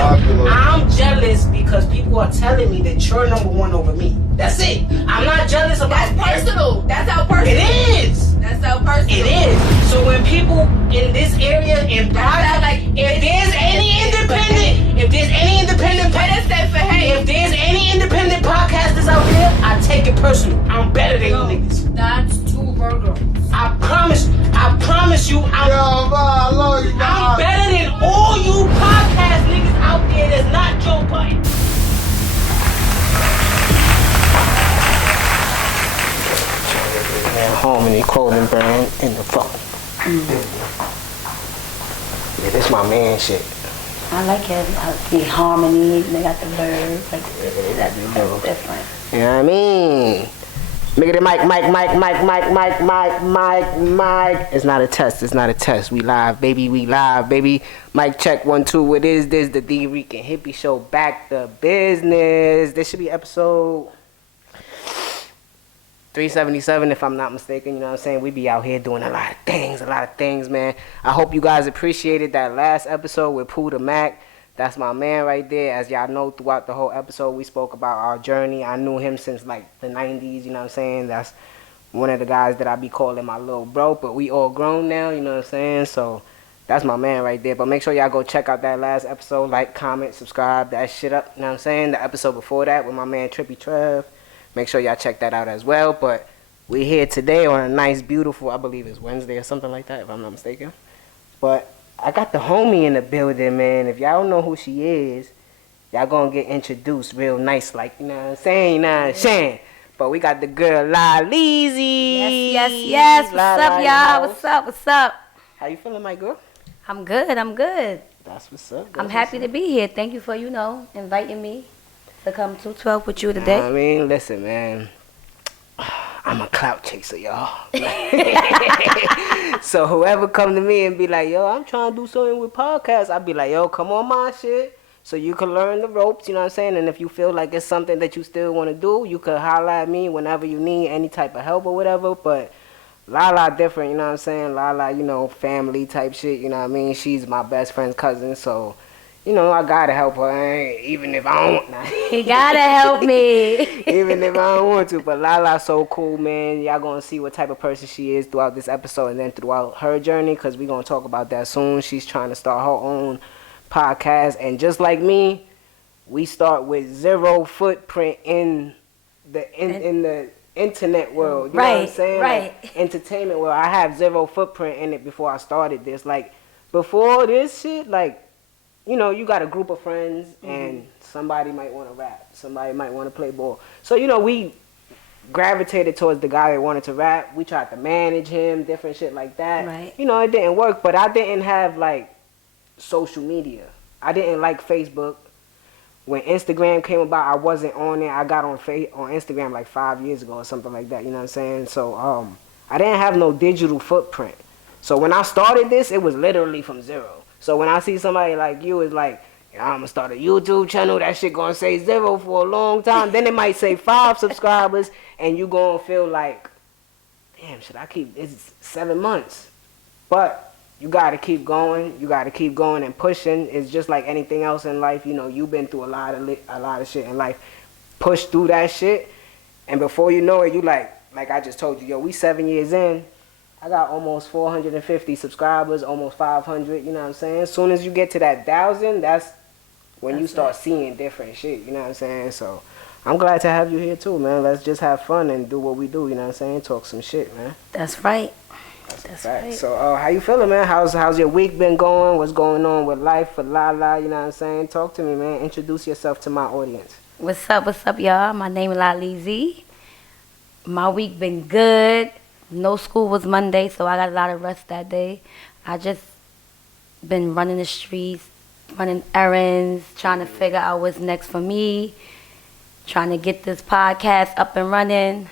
I'm jealous because people are telling me that you're number one over me. That's it. I'm not jealous about. That's personal. That's how personal. It is. That's how personal. It is. So when people in this area in podcast, like, if there's any independent podcasters out there, I take it personal. I'm better than you niggas. That's two burgers. I promise you, I'm better than all you podcast niggas out there that's not Joe Budden. Harmony clothing brand in the fuck. Yeah, this my man shit. I like it. The harmony, they got the verb, like that's different. You know what I mean? Nigga, the mic. It's not a test. We live, baby. Mic check 1 2. What is this? The There Dricanhippie Show, back to business. This should be episode 377 if I'm not mistaken. You know what I'm saying? We be out here doing a lot of things, man. I hope you guys appreciated that last episode with Pooh the Mac. That's my man right there. As y'all know, throughout the whole episode, we spoke about our journey. I knew him since like the 90s, you know what I'm saying? That's one of the guys that I be calling my little bro, but we all grown now, you know what I'm saying? So that's my man right there. But make sure y'all go check out that last episode, like, comment, subscribe, that shit up, you know what I'm saying? The episode before that with my man Trippy Trev. Make sure y'all check that out as well. But we're here today on a nice, beautiful, I believe it's Wednesday or something like that, if I'm not mistaken. But I got the homie in the building, man. If y'all don't know who she is, y'all gonna get introduced real nice, like, you know what I'm saying? You know what I'm saying? But we got the girl, LaLeezy. Yes. What's up, y'all? What's up? How you feeling, my girl? I'm good. That's what's up. I'm happy to be here. Thank you for, inviting me to come 212 with you today. I mean, listen, man. I'm a clout chaser, y'all. So whoever come to me and be like, yo, I'm trying to do something with podcasts, I'll be like, yo, come on my shit so you can learn the ropes, you know what I'm saying? And if you feel like it's something that you still want to do, you can holler at me whenever you need any type of help or whatever. But LaLa different, you know what I'm saying? LaLa, family type shit, you know what I mean? She's my best friend's cousin, so I gotta help her, even if I don't want. You gotta help me. Even if I don't want to. But LaLa's so cool, man. Y'all gonna see what type of person she is throughout this episode and then throughout her journey, because we're gonna talk about that soon. She's trying to start her own podcast. And just like me, we start with zero footprint in the internet world. You know what I'm saying? Right. Like, entertainment world. I have zero footprint in it before I started this. Like, before this shit, like, you got a group of friends and somebody might want to rap. Somebody might want to play ball. So, we gravitated towards the guy that wanted to rap. We tried to manage him, different shit like that. Right. It didn't work, but I didn't have, like, social media. I didn't like Facebook. When Instagram came about, I wasn't on it. I got on Instagram like 5 years ago or something like that, you know what I'm saying? So, I didn't have no digital footprint. So when I started this, it was literally from zero. So when I see somebody like you, it's like, I'm going to start a YouTube channel, that shit going to say 0 for a long time. Then it might say 5 subscribers, and you going to feel like, damn, should I keep, it's 7 months. But you got to keep going. You got to keep going and pushing. It's just like anything else in life. You've been through a lot of shit in life. Push through that shit, and before you know it, you like I just told you, yo, we 7 years in. I got almost 450 subscribers, almost 500, you know what I'm saying? As soon as you get to that 1,000, that's when you start seeing different shit, you know what I'm saying? So I'm glad to have you here too, man. Let's just have fun and do what we do, you know what I'm saying? Talk some shit, man. That's right. That's right. So how you feeling, man? How's your week been going? What's going on with life for LaLa, you know what I'm saying? Talk to me, man. Introduce yourself to my audience. What's up, y'all? My name is LaLeezy. My week been good. No school was Monday, so I got a lot of rest that day. I just been running the streets, running errands, trying to figure out what's next for me, trying to get this podcast up and running,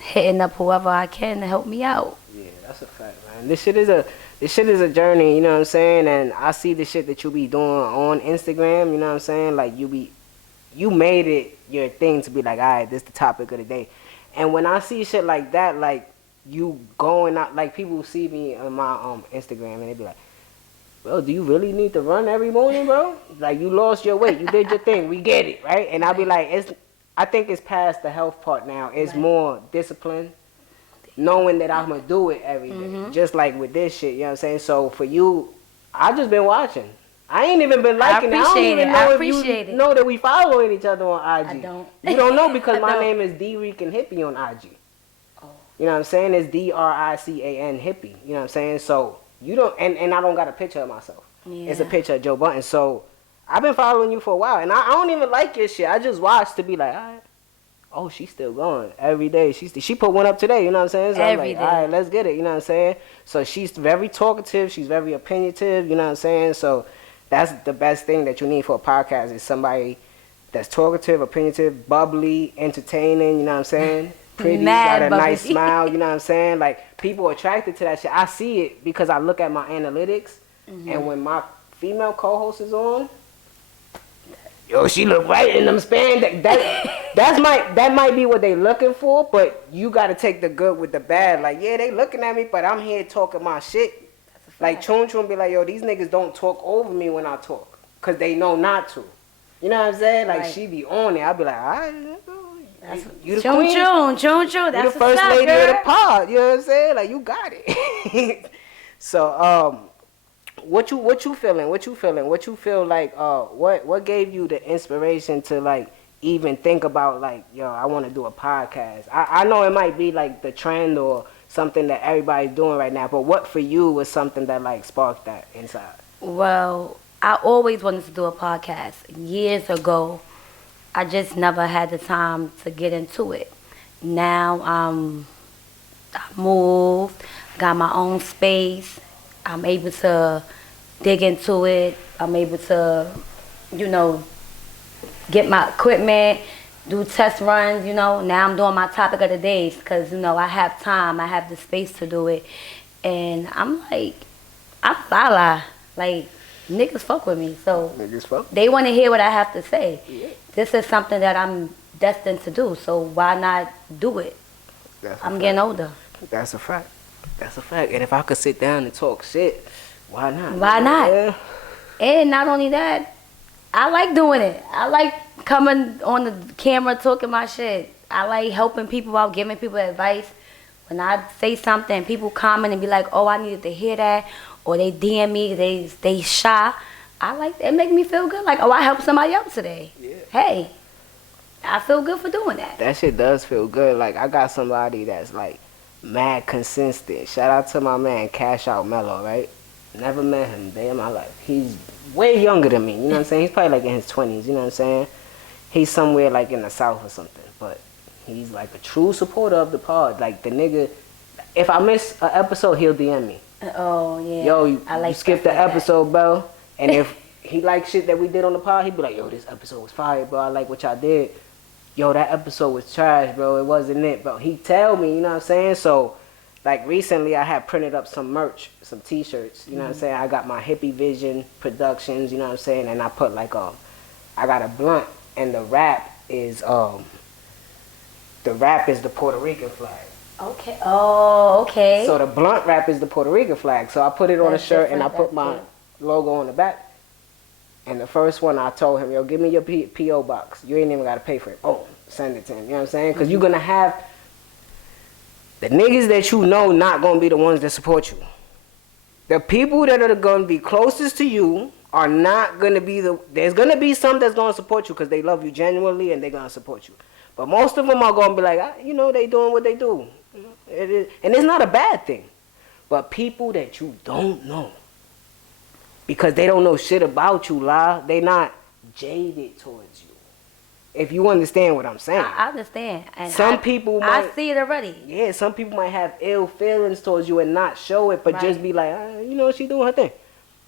hitting up whoever I can to help me out. Yeah, that's a fact, man. This shit is a journey, you know what I'm saying? And I see the shit that you be doing on Instagram, you know what I'm saying? Like, you made it your thing to be like, all right, this is the topic of the day. And when I see shit like that, like, you going out, like, people see me on my Instagram and they be like, bro, do you really need to run every morning, bro? Like, you lost your weight. You did your thing. We get it, right? And I'll be like, I think it's past the health part now. It's more discipline. Knowing that I'm going to do it every day. Just like with this shit, you know what I'm saying? So, for you, I just been watching. I ain't even been liking it. I don't even know if you know that we following each other on IG. I don't. You don't know because my name is There Dricanhippie on IG. Oh. You know what I'm saying? It's Dricanhippie. You know what I'm saying? So, you don't, and I don't got a picture of myself. Yeah. It's a picture of Joe Button. So, I've been following you for a while. And I don't even like your shit. I just watch to be like, all right. Oh, she's still going every day. She put one up today, you know what I'm saying? So every I'm like, day. all right, let's get it, you know what I'm saying? So she's very talkative. She's very opinionative, you know what I'm saying? So that's the best thing that you need for a podcast is somebody that's talkative, opinionative, bubbly, entertaining, you know what I'm saying? Pretty, got a nice smile, you know what I'm saying? Like, people are attracted to that shit. I see it because I look at my analytics, and when my female co-host is on, yo, she look right in them span. That might be what they looking for, but you got to take the good with the bad. Like, yeah, they looking at me, but I'm here talking my shit. Like, Chun be like, yo, these niggas don't talk over me when I talk, because they know not to. You know what I'm saying? Like, she be on it. I be like, all right, you the queen. Chun, You the first lady of the pod. You know what I'm saying? Like, you got it. So, what you feeling? What you feel like? What gave you the inspiration to like even think about like, yo, I want to do a podcast? I know it might be like the trend or something that everybody's doing right now, but what for you was something that like sparked that inside? Well, I always wanted to do a podcast years ago. I just never had the time to get into it. Now I moved, got my own space. I'm able to dig into it. I'm able to, get my equipment, do test runs, Now I'm doing my topic of the days because, I have time. I have the space to do it. And I'm like, I'm LaLa. Like, niggas fuck with me. So they want to hear what I have to say. Yeah. This is something that I'm destined to do. So why not do it? I'm getting older. That's a fact. And if I could sit down and talk shit, why not? Why not? Yeah. And not only that, I like doing it. I like coming on the camera talking my shit. I like helping people out, giving people advice. When I say something, people comment and be like, oh, I needed to hear that. Or they DM me, they shy. I like it. Make me feel good. Like, oh, I helped somebody else today. Yeah. Hey, I feel good for doing that. That shit does feel good. Like, I got somebody that's like mad consistent. Shout out to my man, Cash Out Mello, right? Never met him a day in my life. He's way younger than me, you know what I'm saying? He's probably like in his 20s, you know what I'm saying? He's somewhere like in the South or something, but he's like a true supporter of the pod. Like, the nigga, if I miss an episode, he'll DM me. Oh, yeah. Yo, you skipped the episode, bro. And if he like shit that we did on the pod, he'd be like, yo, this episode was fire, bro. I like what y'all did. Yo, that episode was trash, bro. It wasn't it, bro. He tell me, you know what I'm saying? So, like, recently I had printed up some merch, some t-shirts, you know what I'm saying? I got my Hippie Vision Productions, you know what I'm saying? And I put like, I got a blunt, and the wrap is the Puerto Rican flag. Okay. Oh, okay. So the blunt wrap is the Puerto Rican flag. So I put it on a shirt and I put my logo on the back. And the first one I told him, yo, give me your P.O. box. You ain't even got to pay for it. Oh, send it to him. You know what I'm saying? Because you're going to have the niggas that you know not going to be the ones that support you. The people that are going to be closest to you are not going to be there's going to be some that's going to support you because they love you genuinely and they're going to support you. But most of them are going to be like, they doing what they do. It is, and it's not a bad thing. But people that you don't know, because they don't know shit about you, they not jaded towards you. If you understand what I'm saying. I understand. And some people might, I see it already. Yeah, some people might have ill feelings towards you and not show it, but just be like, she doing her thing.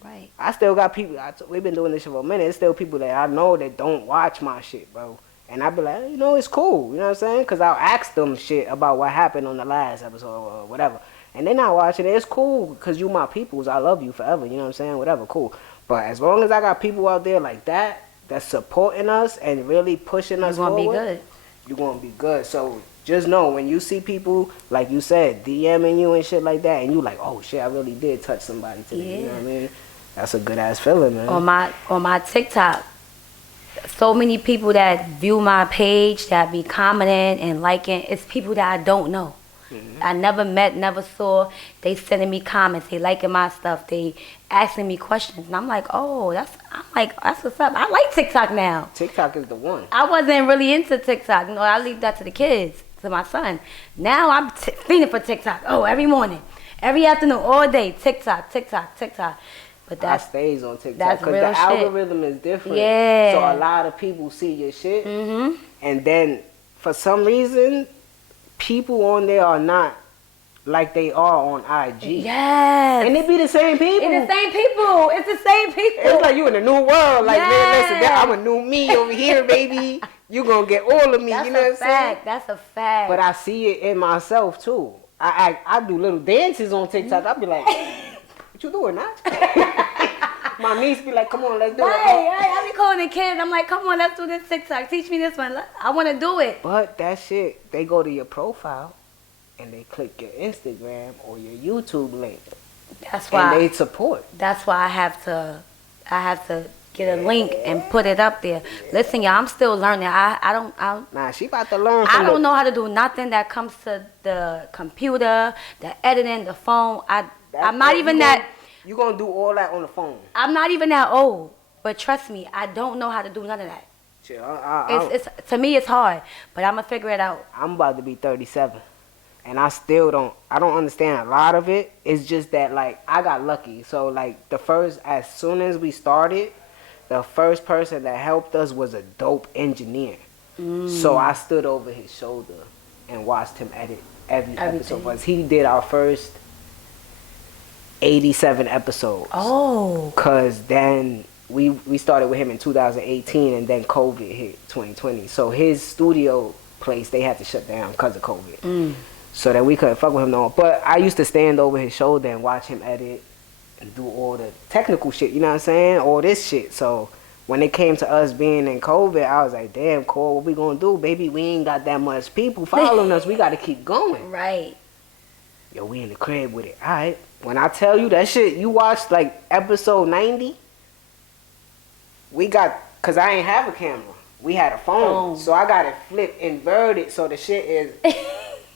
Right. I still got people, we've been doing this shit for a minute, there's still people that I know that don't watch my shit, bro. And I be like, it's cool, you know what I'm saying? Because I'll ask them shit about what happened on the last episode or whatever. And they're not watching it. It's cool because you my peoples. I love you forever, you know what I'm saying? Whatever, cool. But as long as I got people out there like that's supporting us and really pushing us forward, you're going to be good. You're going to be good. So just know when you see people, like you said, DMing you and shit like that, and you like, oh shit, I really did touch somebody today, you know what I mean? That's a good ass feeling, man. On my TikTok, so many people that view my page, that be commenting and liking, it's people that I don't know. I never met, never saw. They sending me comments, they liking my stuff, they asking me questions, and I'm like, oh, that's what's up. I like TikTok now. TikTok is the one. I wasn't really into TikTok. You know, I leave that to the kids, to my son. Now I'm feeding for TikTok. Oh, every morning, every afternoon, all day, TikTok. But that stays on TikTok because the algorithm is different. Yeah. So a lot of people see your shit, and then for some reason, people on there are not like they are on IG. Yes. And it be the same people. It's the same people. It's like you in a new world. Like, man, listen, I'm a new me over here, baby. You gonna get all of me. That's you know what I'm saying? That's a fact. But I see it in myself too. I do little dances on TikTok. I be like, what you doing, Notch? My niece be like, come on, let's do it. Right. I be calling the kids. I'm like, come on, let's do this TikTok. Teach me this one. I want to do it. But that shit, they go to your profile and they click your Instagram or your YouTube link. That's why. And they support. That's why I have to get a link and put it up there. Listen, y'all, I'm still learning. Nah, she about to learn. I don't know how to do nothing that comes to the computer, the editing, the phone. I'm not even that. You gonna do all that on the phone? I'm not even that old, but trust me, I don't know how to do none of that. It's to me, it's hard, but I'm gonna figure it out. I'm about to be 37, and I don't understand a lot of it. It's just that, like, I got lucky. So, like, as soon as we started, the first person that helped us was a dope engineer. So I stood over his shoulder and watched him edit every episode. Because he did our first 87 episodes. Oh. Because then we started with him in 2018, and then COVID hit 2020. So his studio place, they had to shut down because of COVID. So that we couldn't fuck with him no more. But I used to stand over his shoulder and watch him edit and do all the technical shit, you know what I'm saying? All this shit. So when it came to us being in COVID, I was like, damn, Cole, what we gonna do, baby? We ain't got that much people following us. We gotta keep going. Right. Yo, we in the crib with it. All right. When I tell you that shit, you watched like episode 90, cause I ain't have a camera. We had a phone. So I got it flipped inverted, so the shit is,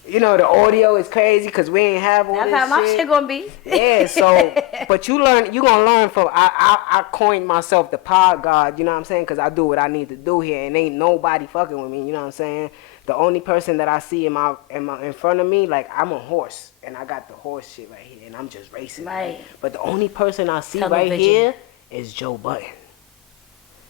you know, the audio is crazy cause we ain't have all this shit. That's how my shit gonna be. Yeah, so, but you gonna learn from, I coined myself the pod god, you know what I'm saying? Cause I do what I need to do here, and ain't nobody fucking with me, you know what I'm saying? The only person that I see in front of me, like, I'm a horse, and I got the horse shit right here, and I'm just racing. Right. But the only person I see right here is Joe Budden.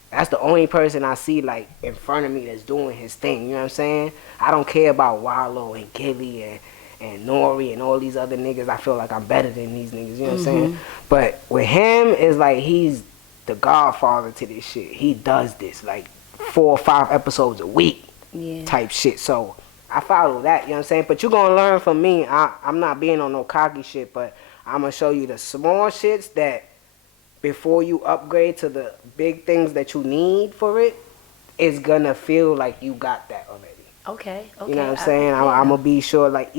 That's the only person I see, like, in front of me that's doing his thing, you know what I'm saying? I don't care about Wallow and Gilly and Nori and all these other niggas. I feel like I'm better than these niggas, you know what I'm saying? But with him, it's like he's the godfather to this shit. He does this, like, 4 or 5 episodes a week. Yeah. Type shit. So I follow that, you know what I'm saying? But you gonna learn from me. I'm not being on no cocky shit, but I'm gonna show you the small shits that before you upgrade to the big things that you need for it, it's gonna feel like you got that already. Okay. You know what I'm saying? I'm gonna be sure, like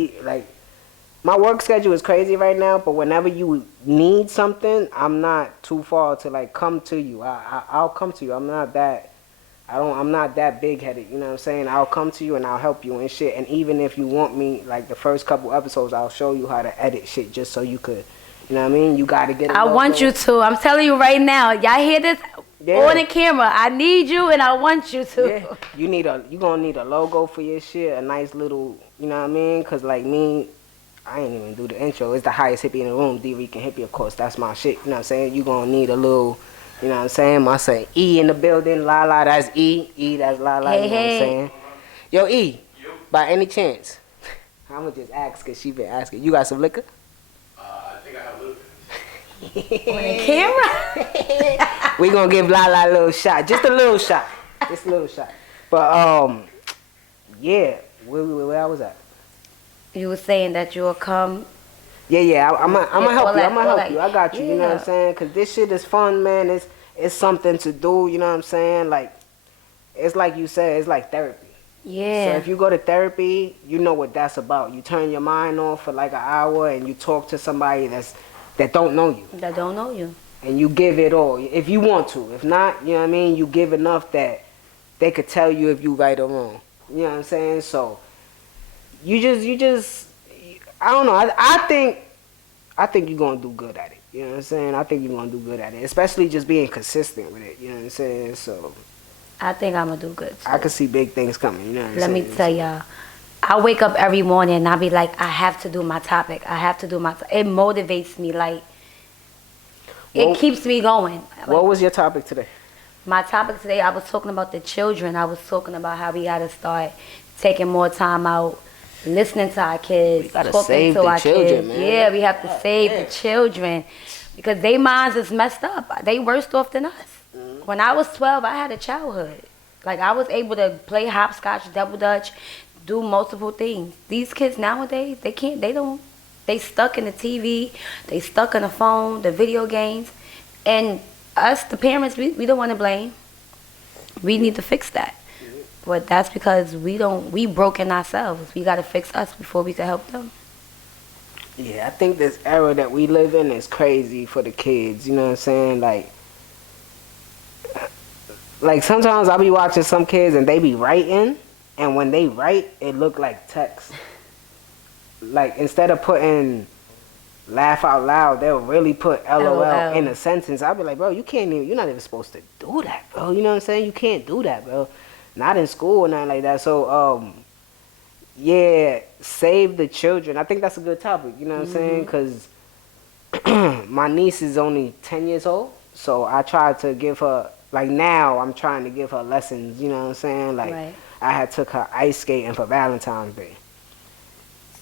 my work schedule is crazy right now, but whenever you need something, I'm not too far to like come to you. I'll come to you. I'm not that big-headed, you know what I'm saying? I'll come to you and I'll help you and shit. And even if you want me, like the first couple episodes, I'll show you how to edit shit just so you could, you know what I mean? You got to get it. I want you to. I'm telling you right now. Y'all hear this? On the camera. I need you and I want you to. Yeah. You going to need a logo for your shit, a nice little, you know what I mean? Because like me, I ain't even do the intro. It's the highest hippie in the room, There Dricanhippie, of course. That's my shit, you know what I'm saying? You going to need a little... You know what I'm saying? I say E in the building, LaLa, that's E. E, that's LaLa, you know what I'm saying? Yo, E, by any chance, I'm going to just ask because she been asking. You got some liquor? I think I have a little bit. On the camera? We going to give LaLa a little shot. Just a little shot. Just a little shot. But, yeah, where I was at? You were saying that you will come... Yeah, I'm gonna help you. I'm gonna help you. I got you. Yeah. You know what I'm saying? Cause this shit is fun, man. It's something to do. You know what I'm saying? Like, it's like you said. It's like therapy. Yeah. So if you go to therapy, you know what that's about. You turn your mind off for like an hour and you talk to somebody that don't know you. That don't know you. and you give it all if you want to. If not, you know what I mean, you give enough that they could tell you if you right or wrong. You know what I'm saying? So you just I don't know. I think you're gonna do good at it. You know what I'm saying? I think you're gonna do good at it, especially just being consistent with it. You know what I'm saying? So I think I'm gonna do good too. I can see big things coming. You know what I'm Let saying? me tell y'all, I wake up every morning and I be like, I have to do my topic. I have to do my. It motivates me. Like Well, it keeps me going. What was your topic today? My topic today, I was talking about the children. I was talking about how we gotta start taking more time out, listening to our kids, We gotta talking save to the our children, kids. man. Yeah, we have to save the children because they minds is messed up. They worse off than us. When I was 12, I had a childhood. Like I was able to play hopscotch, double dutch, do multiple things. These kids nowadays, they can't. They don't. They stuck in the TV. They stuck in the phone, the video games, and us, the parents, we don't want to blame. We need to fix that. But that's because we broken ourselves. We got to fix us before we can help them. Yeah, I think this era that we live in is crazy for the kids. You know what I'm saying? Like sometimes I'll be watching some kids and they be writing, and when they write, it look like text. Like instead of putting laugh out loud, they'll really put LOL in a sentence. I'll be like, bro, you're not even supposed to do that, bro. You know what I'm saying? You can't do that, bro. Not in school or nothing like that. So, yeah, save the children. I think that's a good topic. You know what I'm saying? Because my niece is only 10 years old. So I tried to give her, like now I'm trying to give her lessons. You know what I'm saying? Like Right. I had took her ice skating for Valentine's Day.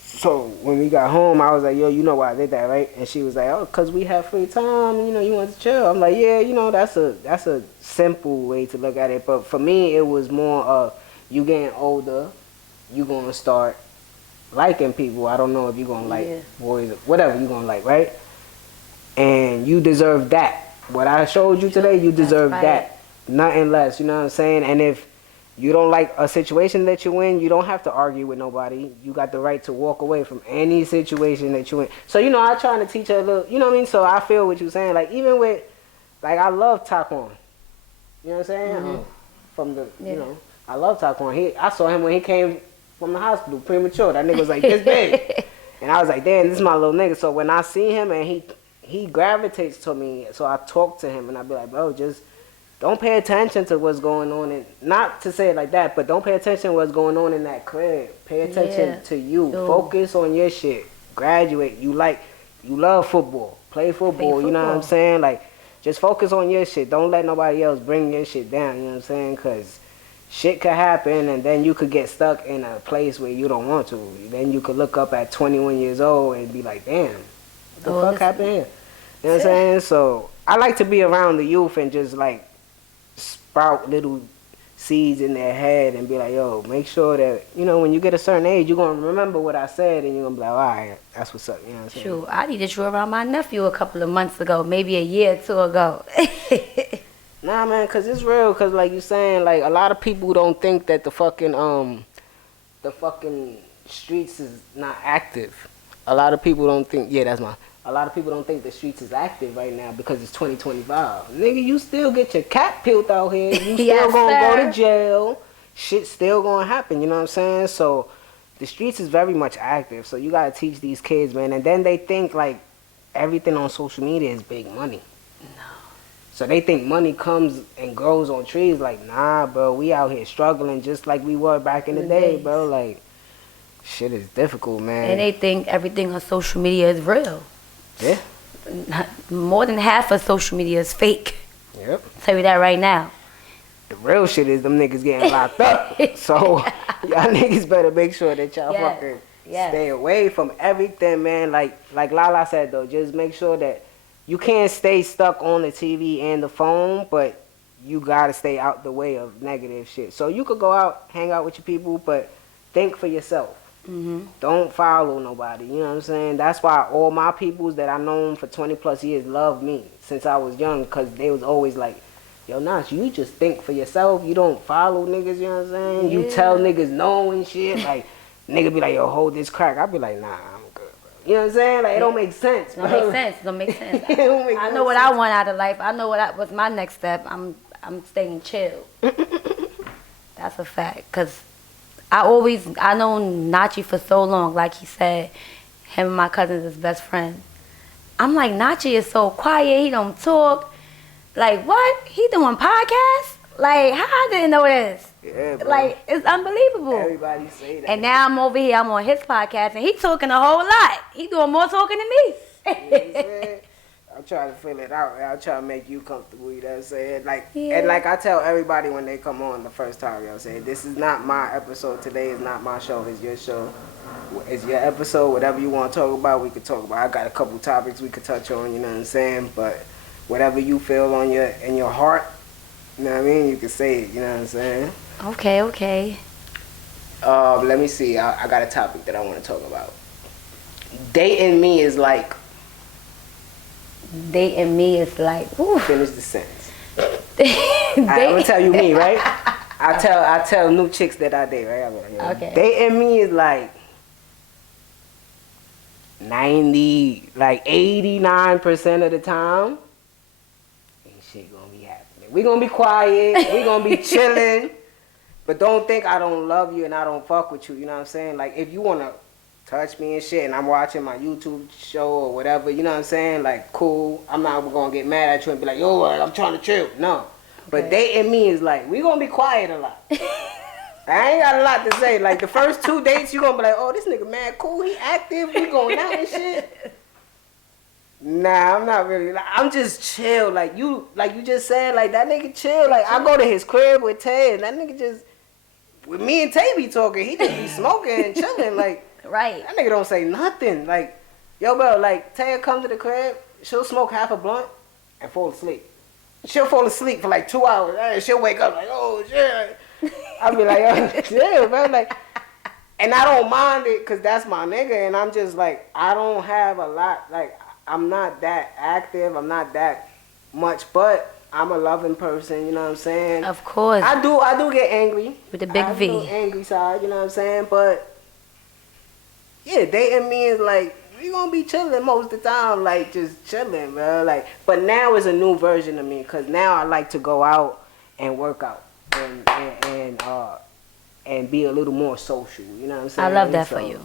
So when we got home, I was like, yo, you know why I did that, right? And she was like, oh, because we have free time, you know, you want to chill. I'm like, yeah, you know, that's a simple way to look at it. But for me, it was more of you getting older, you going to start liking people. I don't know if you're going to like boys or whatever you're going to like, right? And you deserve that. What I showed you today, you deserve that. Nothing less, you know what I'm saying? And if you don't like a situation that you in, you don't have to argue with nobody. You got the right to walk away from any situation that you in. So, you know, I trying to teach her a little, you know what I mean? So I feel what you're saying. Like, even with, like, I love Taquan. You know what I'm saying? From the, you know, I love Taquan. I saw him when he came from the hospital, premature. That nigga was like this big. And I was like, damn, this is my little nigga. So when I see him and he gravitates to me, so I talk to him and I be like, bro, just don't pay attention to what's going on. And not to say it like that, but don't pay attention to what's going on in that crib. Pay attention to you. Focus on your shit. Graduate. You love football. Play football. You know what I'm saying? Like, just focus on your shit. Don't let nobody else bring your shit down. You know what I'm saying? Because shit could happen and then you could get stuck in a place where you don't want to. Then you could look up at 21 years old and be like, damn, what the fuck happened here? You know what I'm saying? So I like to be around the youth and just like sprout little seeds in their head and be like, yo, make sure that, you know, when you get a certain age, you're going to remember what I said and you're going to be like, all right, that's what's up. You know what I'm saying? Shoot, I needed you around my nephew a couple of months ago, maybe a year or two ago. Nah, man, because it's real. Because like you saying, like a lot of people don't think that the fucking streets is not active. A lot of people don't think, a lot of people don't think the streets is active right now because it's 2025. Nigga, you still get your cat peeled out here. You still gonna go to jail. Shit's still gonna happen, you know what I'm saying? So the streets is very much active. So you gotta teach these kids, man. And then they think like everything on social media is big money. No. So they think money comes and grows on trees. Like, nah, bro, we out here struggling just like we were back in the day, bro. Like, shit is difficult, man. And they think everything on social media is real. Yeah. More than half of social media is fake. Yep. I'll tell you that right now. The real shit is them niggas getting locked up. So y'all niggas better make sure that y'all fucking stay away from everything, man. Like LaLa said though, just make sure that you can't stay stuck on the TV and the phone, but you gotta stay out the way of negative shit. So you could go out, hang out with your people, but think for yourself. Don't follow nobody, you know what I'm saying? That's why all my peoples that I've known for 20 plus years love me since I was young, because they was always like, yo, Nash, you just think for yourself. You don't follow niggas, you know what I'm saying? Yeah. You tell niggas no and shit. Like, nigga be like, yo, hold this crack. I be like, nah, I'm good, bro. You know what I'm saying? Like, it don't make sense. Don't make sense. Don't make sense. It don't make I no know what sense. I want out of life. I know what's my next step. I'm staying chill. That's a fact. Cause I know Nachi for so long. Like he said, him and my cousins is best friends. I'm like, Nachi is so quiet. He don't talk. Like, what? He doing podcasts? Like, how I didn't know this? Yeah, bro. Like, it's unbelievable. Everybody say that. And now I'm over here, I'm on his podcast, and he talking a whole lot. He doing more talking than me. You know what I'm saying? I'm trying to fill it out. I'm trying to make you comfortable. You know what I'm saying? Like, Yeah. and like I tell everybody when they come on the first time, you know what I'm saying? This is not my episode. Today is not my show. It's your show. It's your episode. Whatever you want to talk about, we can talk about. I got a couple topics we could touch on. You know what I'm saying? But whatever you feel on in your heart, you know what I mean? You can say it. You know what I'm saying? Okay. Let me see. I got a topic that I want to talk about. Dating me is like. Dating me is like, whew. Finish the sentence. I'm Dating- gonna tell you me, right? I tell new chicks that I date, right? I'm like, yeah. Okay. Dating me is like 89% of the time. Ain't shit gonna be happening. We gonna be quiet. We gonna be chilling. But don't think I don't love you and I don't fuck with you. You know what I'm saying? Like, if you wanna touch me and shit and I'm watching my YouTube show or whatever, you know what I'm saying? Like, cool. I'm not gonna get mad at you and be like, yo, I'm trying to chill. No. But Okay. dating me is like, we gonna be quiet a lot. I ain't got a lot to say. Like, the first 2 dates, you gonna be like, oh, this nigga mad cool. He active. We going out and shit. Nah, I'm not really. Like, I'm just chill. Like you just said, like, that nigga chill. Like, I go to his crib with Tay and that nigga just, with me and Tay be talking, he just be smoking and chilling. Like, Right. that nigga don't say nothing. Like, yo, bro, like, Tay come to the crib, she'll smoke half a blunt and fall asleep. She'll fall asleep for like 2 hours. And she'll wake up like, oh, shit. I'll be like, yo, chill, man. Like, and I don't mind it because that's my nigga. And I'm just like, I don't have a lot. Like, I'm not that active. I'm not that much. But I'm a loving person. You know what I'm saying? Of course. I do get angry. With the big I V. do angry side. You know what I'm saying? But yeah, dating me is like, we gonna be chilling most of the time, like just chilling, bro. Like, but now is a new version of me, cause now I like to go out and work out and be a little more social. You know what I'm saying? I love that So, for you.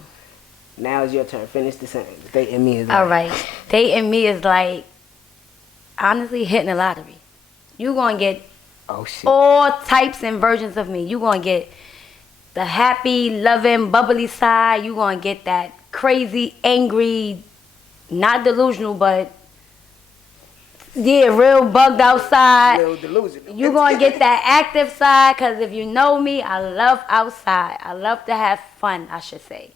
Now it's your turn. Finish the sentence. Dating me is like, All right. Dating me is like, honestly, hitting the lottery. You gonna get oh shit. all types and versions of me. You gonna get the happy, loving, bubbly side. You gonna get that crazy, angry, not delusional, but yeah, real bugged out side. Little delusional. You gonna get that active side, cause if you know me, I love outside. I love to have fun, I should say.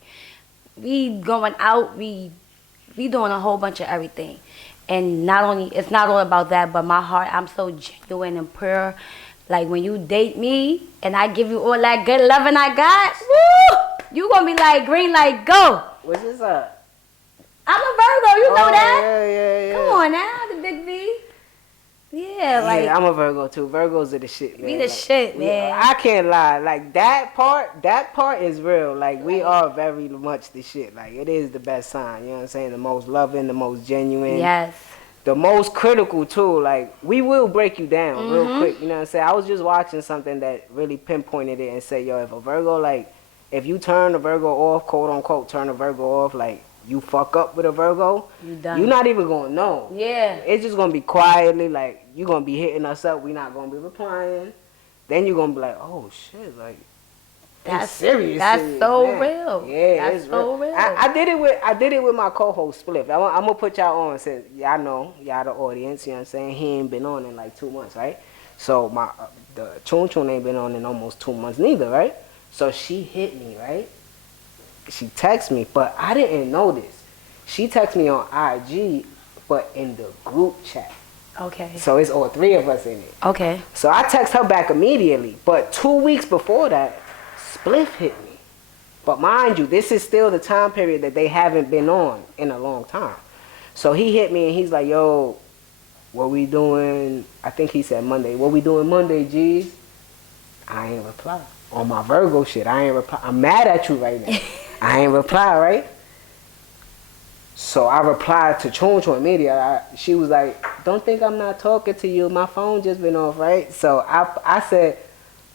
We going out, we doing a whole bunch of everything. And it's not all about that, but my heart, I'm so genuine and pure. Like, when you date me and I give you all that good loving I got, woo, you gonna be like, green light, go. What's this up? I'm a Virgo, you know that. Yeah. Come on now, the big V. Yeah, like, yeah, I'm a Virgo too. Virgos are the shit, man. we the shit, man. I can't lie. Like, that part is real. Like, we are very much the shit. Like, it is the best sign. You know what I'm saying? The most loving, the most genuine. Yes. The most critical too. Like, we will break you down real quick. You know what I'm saying? I was just watching something that really pinpointed it and said, yo, if a Virgo, like, if you turn a Virgo off, quote unquote, turn a Virgo off, like, you fuck up with a Virgo, You done. you're not even gonna know. Yeah. It's just gonna be quietly, like, you're gonna be hitting us up, we not gonna be replying. Then you're gonna be like, oh shit, like, That's serious. That's serious, so man. real. Yeah, That's it's so real. I did it with my co-host Spliff. I'm gonna put y'all on since y'all know, y'all the audience. You know what I'm saying? He ain't been on in like 2 months, right? So the Chun ain't been on in almost 2 months neither, right? So she hit me, right? She texted me, but I didn't know this. She texted me on IG, but in the group chat. Okay. So it's all 3 of us in it. Okay. So I text her back immediately. But 2 weeks before that, Spliff hit me. But mind you, this is still the time period that they haven't been on in a long time. So he hit me and he's like, yo, what we doing? I think he said Monday. What we doing Monday, G's? I ain't reply. On my Virgo shit, I ain't reply. I'm mad at you right now. I ain't reply, right? So I replied to Chun immediately. She was like, "Don't think I'm not talking to you. My phone just been off, right?" So I said,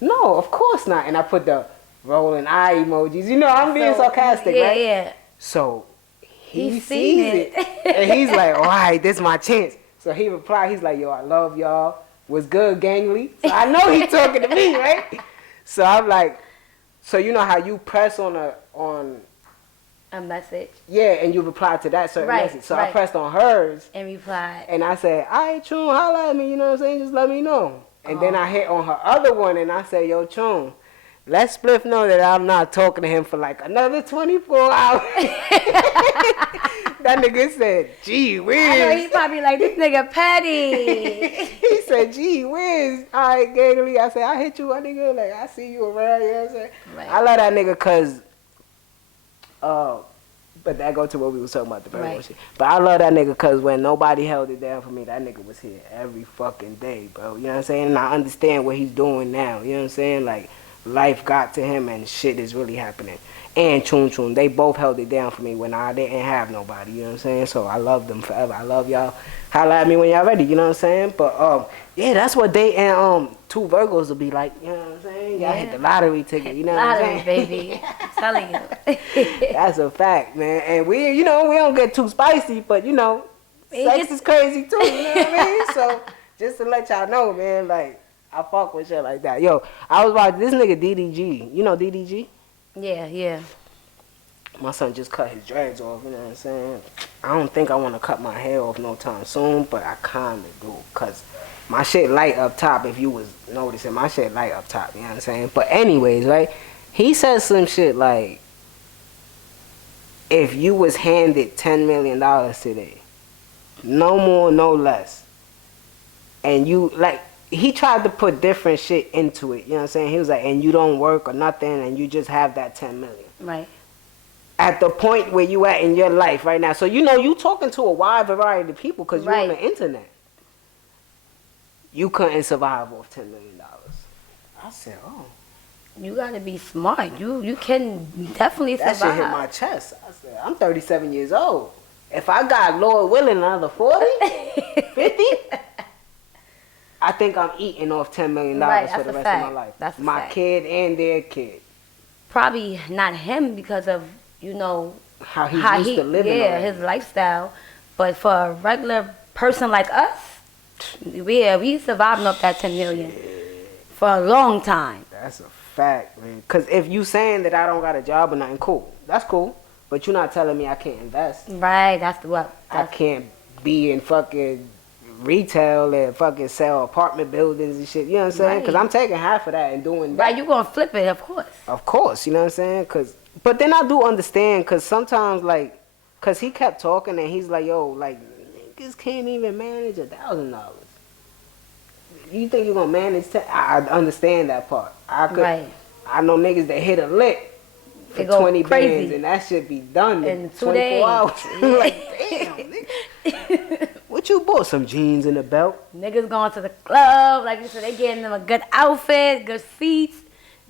"No, of course not." And I put the rolling eye emojis. You know, I'm being sarcastic, yeah, right? Yeah. So he He's sees seen it. And he's like, "All right, this is my chance." So he replied, he's like, "Yo, I love y'all. What's good, gangly?" So I know he's talking to me, right? So I'm like, so you know how you press on a message. Yeah, and you reply to that certain message. So I pressed on hers. And replied. And I said, "All right, Chun, holla at me, you know what I'm saying? Just let me know." And then I hit on her other one and I said, "Yo, Chun, let Spliff know that I'm not talking to him for like another 24 hours." That nigga said, "Gee whiz." I know he's probably like, this nigga petty. He said, "Gee whiz." All right, gangly. I said, "I hit you, my nigga. Like, I see you around," you know what I'm saying? Right. I love that nigga because, but that go to what we was talking about, the Virgo shit. But I love that nigga because when nobody held it down for me, that nigga was here every fucking day, bro. You know what I'm saying? And I understand what he's doing now. You know what I'm saying? Like, life got to him and shit is really happening. And Chun, they both held it down for me when I didn't have nobody. You know what I'm saying? So I love them forever. I love y'all. Holla at me when y'all ready. You know what I'm saying? But yeah, that's what they and two Virgos will be like. You know what I'm saying? Y'all hit the lottery ticket. You know what I'm saying? Lottery, baby. I'm telling you. That's a fact, man. And we, you know, we don't get too spicy, but you know, sex is crazy too. You know what I mean? So just to let y'all know, man, like I fuck with shit like that. Yo, I was watching this nigga DDG. You know DDG? Yeah. My son just cut his dreads off, you know what I'm saying? I don't think I want to cut my hair off no time soon, but I kind of do, because my shit light up top, if you was noticing. My shit light up top, you know what I'm saying? But anyways, right? He said some shit like, if you was handed $10 million today, no more, no less, and you, like, he tried to put different shit into it, you know what I'm saying? He was like, and you don't work or nothing, and you just have that 10 million. Right. At the point where you at in your life right now. So, you know, you talking to a wide variety of people because you're on the internet. You couldn't survive off $10 million. I said, oh. You gotta be smart. You can definitely survive. That shit hit my chest. I said, I'm 37 years old. If I got Lord willing another 40, 50, I think I'm eating off $10 million for the rest of my life. That's a my fact. kid and their kid. Probably not him because of, you know, how he used to live. Yeah, his lifestyle. But for a regular person like us, we survived off that 10 million for a long time. That's a fact, man. Because if you saying that I don't got a job or nothing, cool. That's cool. But you're not telling me I can't invest. Right, that's what. I can't be in fucking retail and fucking sell apartment buildings and shit. You know what I'm saying? Because I'm taking half of that and doing that. Right, you're going to flip it, of course. Of course, you know what I'm saying? But then I do understand because sometimes, like, because he kept talking and he's like, yo, like, niggas can't even manage $1,000. You think you're going to manage I understand that part. I know niggas that hit a lick for 20 bands and that shit be done in 24 hours. Like, damn, nigga. What you bought? Some jeans and a belt? Niggas going to the club, like you said, they getting them a good outfit, good seats.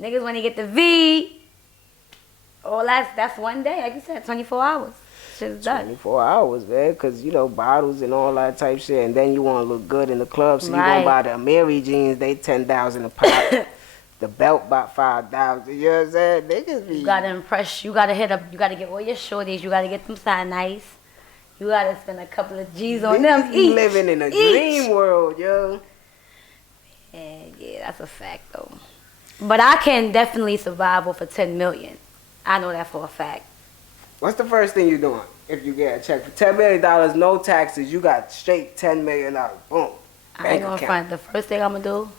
Niggas when they get the V. All that's one day, like you said, 24 hours. Shit's done. 24 hours, man, because, you know, bottles and all that type shit, and then you want to look good in the club, so you going to buy the Amiri jeans, they $10,000 a pop. The belt about $5,000, you know what I'm saying? Niggas be... You got to impress, you got to hit up, you got to get all your shorties, you got to get them side nice. You got to spend a couple of G's on them each. Living in a dream world, yo. Yeah, that's a fact, though. But I can definitely survive off of 10 million. I know that for a fact. What's the first thing you doing if you get a check for $10 million, no taxes? You got straight $10 million. Boom. I ain't gonna front. The first thing I'm gonna do,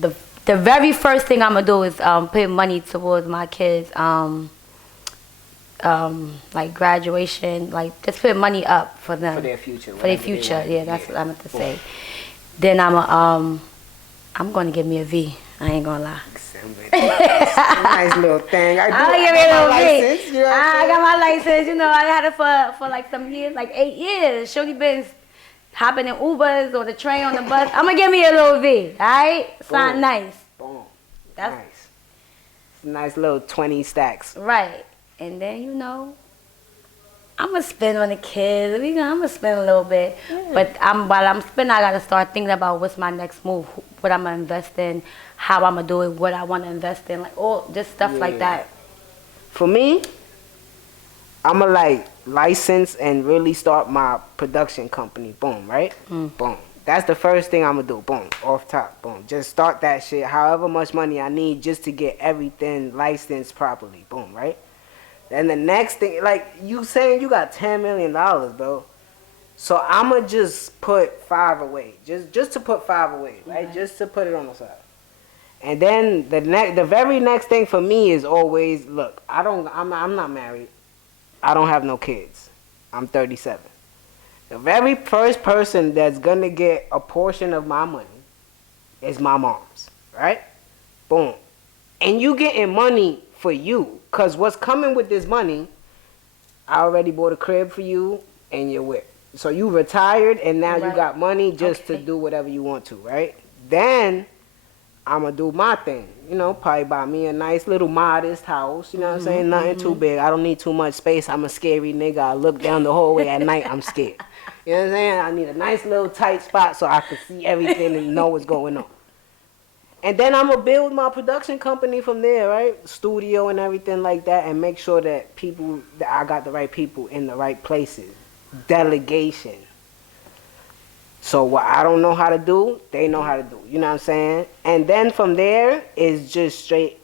the very first thing I'm gonna do is put money towards my kids, like graduation, like just put money up for them. For their future. For their future, yeah, that's what I meant to say. Then I'm gonna give me a V. I ain't gonna lie. Nice little thing. I got my license. You know, I had it for like some years, like 8 years. Shorty been hopping in Ubers or the train on the bus. I'm gonna give me a little V. All right, sound nice. Boom. That's nice. Nice little 20 stacks. Right, and then you know, I'm gonna spend on the kids. I'm gonna spend a little bit, but while I'm spending, I gotta start thinking about what's my next move, what I'm gonna invest in, how I'm gonna do it, what I want to invest in, like all just stuff like that. For me, I'm gonna like license and really start my production company. Boom, right? Boom. That's the first thing I'm gonna do. Boom, off top. Boom. Just start that shit. However much money I need just to get everything licensed properly. Boom, right? Then the next thing, like you saying you got $10 million, bro. So I'ma just put 5 away, just to put 5 away, right? Just to put it on the side. And then the very next thing for me is always, look, I'm not married. I don't have no kids. I'm 37. The very first person that's gonna get a portion of my money is my mom's, right? Boom. And you getting money for you, cause what's coming with this money, I already bought a crib for you and your whip. So you retired and now you got money just to do whatever you want to, right? Then I'm gonna do my thing, you know, probably buy me a nice little modest house, you know what I'm saying? Nothing too big. I don't need too much space. I'm a scary nigga. I look down the hallway at night, I'm scared. You know what I'm saying? I need a nice little tight spot so I can see everything and know what's going on. And then I'm going to build my production company from there, right? Studio and everything like that, and make sure that I got the right people in the right places. Delegation. So what I don't know how to do, they know how to do. You know what I'm saying? And then from there is just straight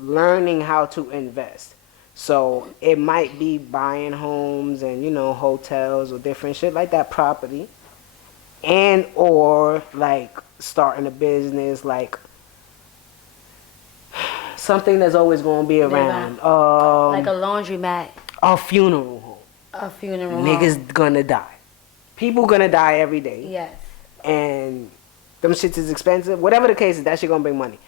learning how to invest. So it might be buying homes and, you know, hotels or different shit like that, property. And or like starting a business, like something that's always going to be around. Like a laundromat. A funeral home. A funeral home. Niggas gonna die. People gonna die every day. Yes. And them shits is expensive. Whatever the case is, that shit gonna bring money.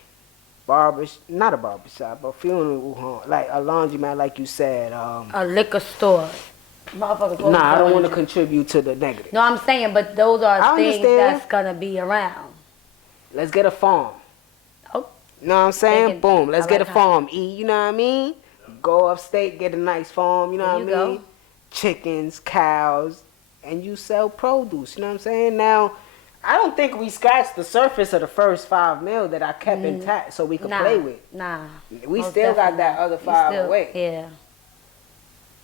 Not a barbershop, but funeral home, like a laundromat, like you said. A liquor store. Motherfuckers. Nah, I don't want to contribute to the negative. No, I'm saying, but those are things that's gonna be around. Let's get a farm. Oh. You know what I'm saying? Boom. Let's get a farm. You know what I mean? Go upstate, get a nice farm. You know what I mean? Chickens, cows, and you sell produce. You know what I'm saying? Now, I don't think we scratched the surface of the first $5 million that I kept intact so we could play with. Nah. We still got that other 5 away. Yeah.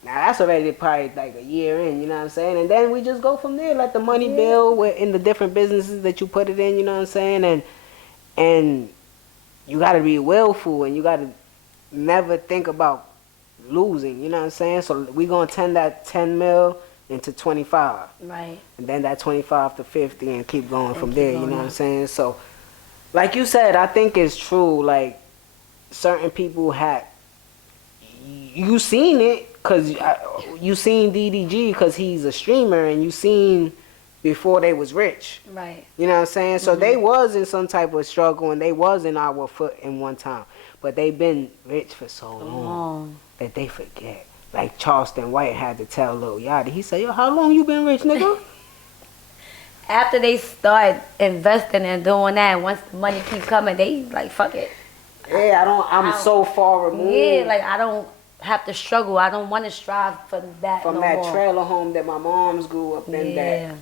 Now that's already probably like a year in, you know what I'm saying? And then we just go from there, let the money build in the different businesses that you put it in, you know what I'm saying? And you gotta be willful and you gotta never think about losing, you know what I'm saying? So we gonna turn that 10 mil into 25. Right. And then that 25 to 50 and keep going from there, you know what I'm saying? So like you said, I think it's true, like certain people had, you seen it, cause you seen DDG cause he's a streamer and you seen before they was rich. Right. You know what I'm saying? So they was in some type of struggle and they was in our foot in one time. But they been rich for so long that they forget. Like Charleston White had to tell Lil Yachty. He said, yo, how long you been rich, nigga? After they start investing and doing that, once the money keep coming, they like, fuck it. Yeah, I'm so far removed. Yeah, like I don't have to struggle. I don't want to strive for that from no that more. Trailer home that my mom's grew up in, that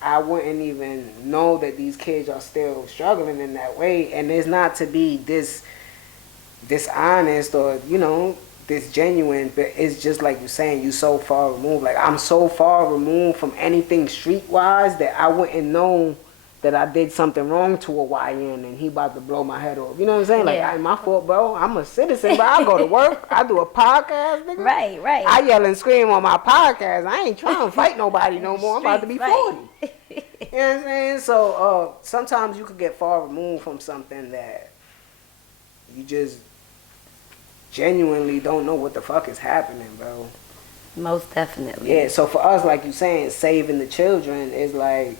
I wouldn't even know that these kids are still struggling in that way. And it's not to be dishonest or, you know, disgenuine, but it's just like you're saying, you so far removed. Like I'm so far removed from anything streetwise that I wouldn't know that I did something wrong to a YN and he about to blow my head off. You know what I'm saying? Like, ain't my fault, bro. I'm a citizen, bro. I go to work. I do a podcast, nigga. Right, right. I yell and scream on my podcast. I ain't trying to fight nobody no more. I'm about to be 40. You know what I'm saying? So, sometimes you could get far removed from something that you just genuinely don't know what the fuck is happening, bro. Most definitely. Yeah, so for us, like you saying, saving the children is like,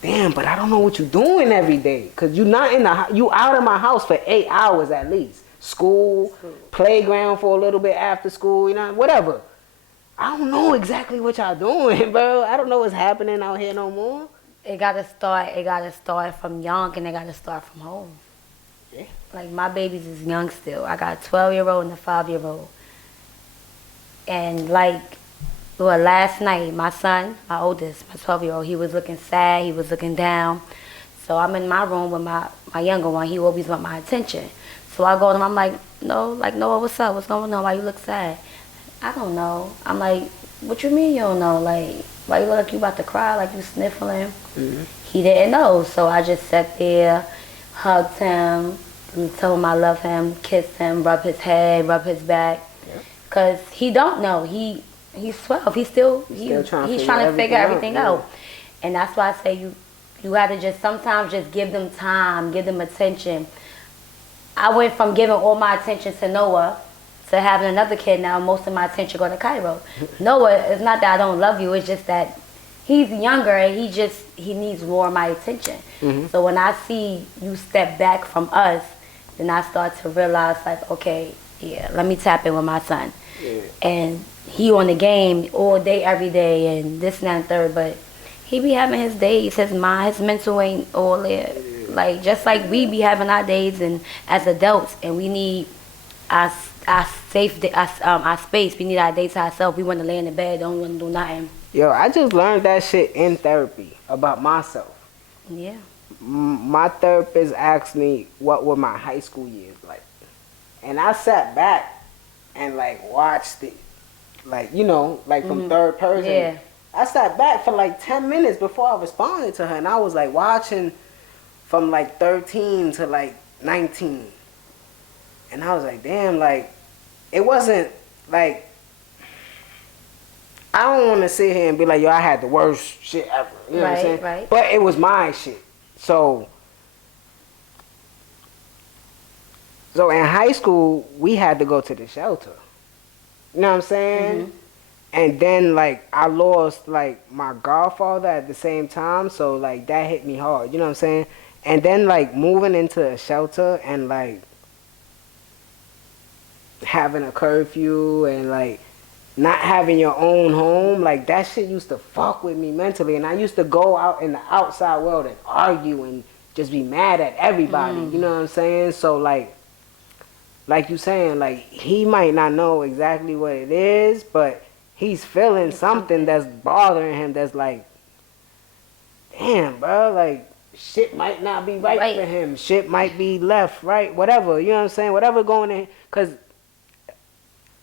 damn, but I don't know what you're doing every day. Because you out of my house for 8 hours at least. School, playground for a little bit after school, you know, whatever. I don't know exactly what y'all doing, bro. I don't know what's happening out here no more. It gotta start from young and it gotta start from home. Yeah. Like my babies is young still. I got a 12-year-old and a 5-year-old. And last night, my son, my oldest, my 12-year-old, he was looking sad, he was looking down. So I'm in my room with my younger one. He always want my attention. So I go to him, I'm like, Noah, what's up? What's going on? Why you look sad? I don't know. I'm like, what you mean you don't know? Like, why you look like you about to cry, like you sniffling? Mm-hmm. He didn't know. So I just sat there, hugged him, told him I love him, kissed him, rub his head, rub his back. Because he don't know. He's 12. He's trying to figure everything out. And that's why I say you got to just sometimes just give them time, give them attention. I went from giving all my attention to Noah to having another kid. Now most of my attention go to Cairo. Noah, it's not that I don't love you. It's just that he's younger and he needs more of my attention. Mm-hmm. So when I see you step back from us, then I start to realize like, okay, yeah, let me tap in with my son. Yeah. And he on the game all day, every day, and this and that and third, but he be having his days, his mind, his mental ain't all there. Like, just like we be having our days and as adults, and we need our space. We need our day to ourselves. We want to lay in the bed, don't want to do nothing. Yo, I just learned that shit in therapy about myself. Yeah. My therapist asked me what were my high school years like. And I sat back and like watched it. Like, you know, like from third person. Yeah. I sat back for like 10 minutes before I responded to her, and I was like watching from like 13 to like 19. And I was like, damn, like, it wasn't like, I don't want to sit here and be like, yo, I had the worst shit ever. You know what I'm saying? Right. But it was my shit. So in high school, we had to go to the shelter. You know what I'm saying? Mm-hmm. And then, like, I lost, like, my godfather at the same time. So, like, that hit me hard. You know what I'm saying? And then, like, moving into a shelter and, like, having a curfew and, like, not having your own home, like, that shit used to fuck with me mentally. And I used to go out in the outside world and argue and just be mad at everybody. You know what I'm saying? So, like you saying, like, he might not know exactly what it is, but he's feeling something that's bothering him that's like, damn, bro, like, shit might not be right for him. Shit might be left, right, whatever, you know what I'm saying? Whatever going in, because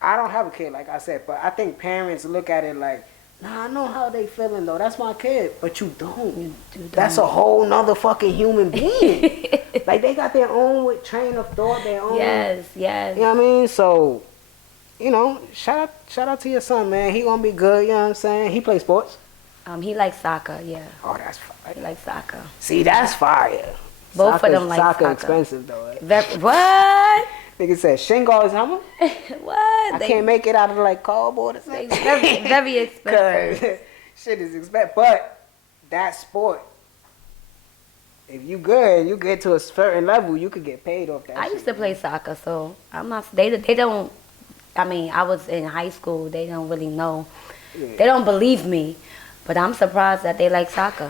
I don't have a kid, like I said, but I think parents look at it like, nah, I know how they feeling, though. That's my kid. But you don't. That's a whole nother fucking human being. Like, they got their own train of thought, their own. Yes. You know what I mean? So, you know, shout out to your son, man. He gonna be good, you know what I'm saying? He plays sports. He likes soccer, yeah. Oh, that's fire. He likes soccer. See, that's fire. Both of them like soccer. Soccer expensive, though. Right? What? Nigga said, Shingo is how much? What? I can't make it out of, like, cardboard or something. Very expensive. Shit is expensive. But that sport, if you good, you get to a certain level, you could get paid off that I shit. used to play soccer, so I'm not, they don't, I mean, I was in high school, they don't really know. Yeah. They don't believe me, but I'm surprised that they like soccer.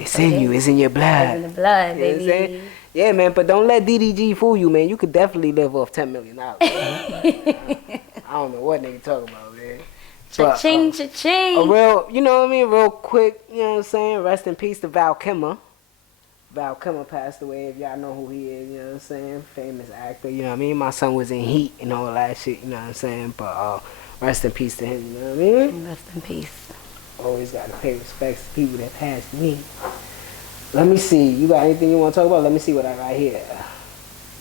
It's in you, it's in your blood. It's in the blood, baby. You know what I'm saying? Yeah, man, but don't let DDG fool you, man. You could definitely live off $10 million. I don't know what nigga talking about, man. Cha-ching, cha-ching. A real, you know what I mean? Real quick, you know what I'm saying? Rest in peace to Val Kimmer. Val Kimmer passed away, if y'all know who he is, you know what I'm saying? Famous actor, you know what I mean? My son was in Heat and all that shit, you know what I'm saying? But rest in peace to him, you know what I mean? Rest in peace. Always got to pay respects to people that passed me. Let me see. You got anything you want to talk about? Let me see what I got here.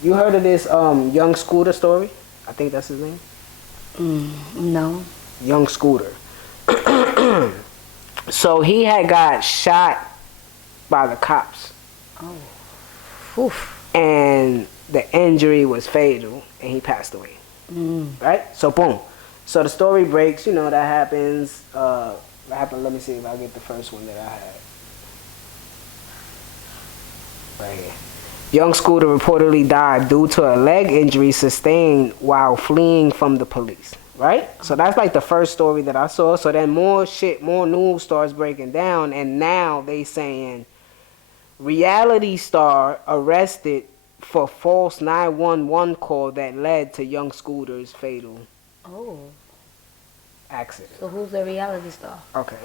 You heard of this Young Scooter story? I think that's his name. No. Young Scooter. So he had got shot by the cops. Oh. Oof. And the injury was fatal, and he passed away. Right? So boom. So the story breaks. You know that happens. What happened? Let me see if I get the first one that I had. Right here. Young Scooter reportedly died due to a leg injury sustained while fleeing from the police. Right? So that's like the first story that I saw. So then more news starts breaking down, and now they saying reality star arrested for false 911 call that led to Young Scooter's fatal Oh. accident. So who's the reality star? Okay.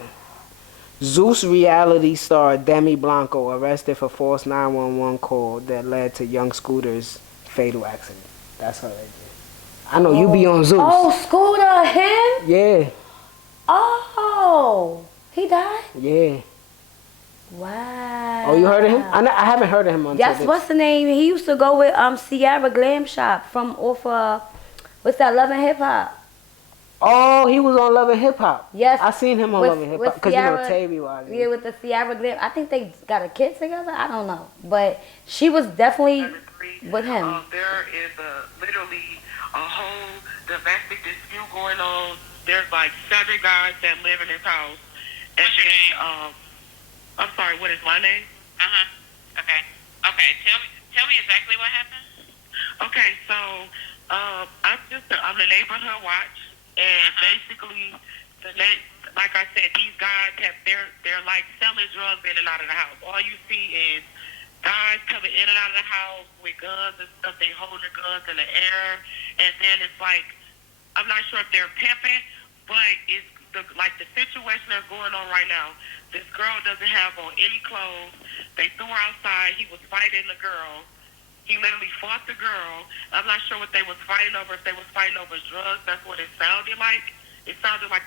Zeus reality star Demi Blanco arrested for false 911 call that led to young Scooter's fatal accident. That's her right there. I know you be on Zeus. Oh, Scooter, him? Yeah. Oh, he died? Yeah. Wow. Oh, you heard of him? I haven't heard of him until That's this. what's the name? He used to go with Sierra Glam Shop from off what's that, Love and Hip Hop? Oh, he was on Love and Hip Hop. Yes. I seen him on Love and Hip Hop because you know Tavy was. Yeah, with the Sierra Glam. I think they got a kid together. I don't know, but she was definitely with him. There is literally a whole domestic dispute going on. There's like 7 guys that live in his house, and then I'm sorry, what is my name? Okay. Tell me exactly what happened. Okay, so I'm the neighborhood watch, and basically, like I said, these guys they're like selling drugs in and out of the house. All you see is guys coming in and out of the house with guns and stuff. They hold their guns in the air, and then it's like, I'm not sure if they're pimping, but it's the situation that's going on right now. This girl doesn't have on any clothes. They threw her outside. He was fighting the girl. He literally fought the girl. I'm not sure what they was fighting over. If they was fighting over drugs, that's what it sounded like. It sounded like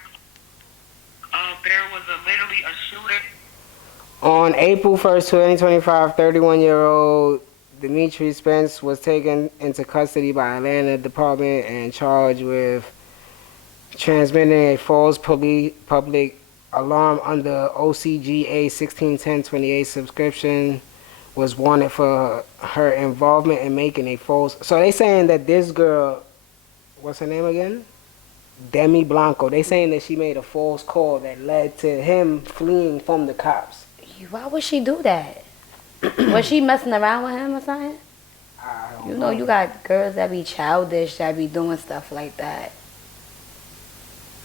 there was literally a shooting. On April 1st, 2025, 31-year-old Dimitri Spence was taken into custody by Atlanta Department and charged with transmitting a false public alarm under OCGA 161028 subscription. Was wanted for her involvement in making a false. So they saying that this girl, what's her name again? Demi Blanco. They saying that she made a false call that led to him fleeing from the cops. Why would she do that? Was she messing around with him or something? I don't You know, you got girls that be childish, that be doing stuff like that.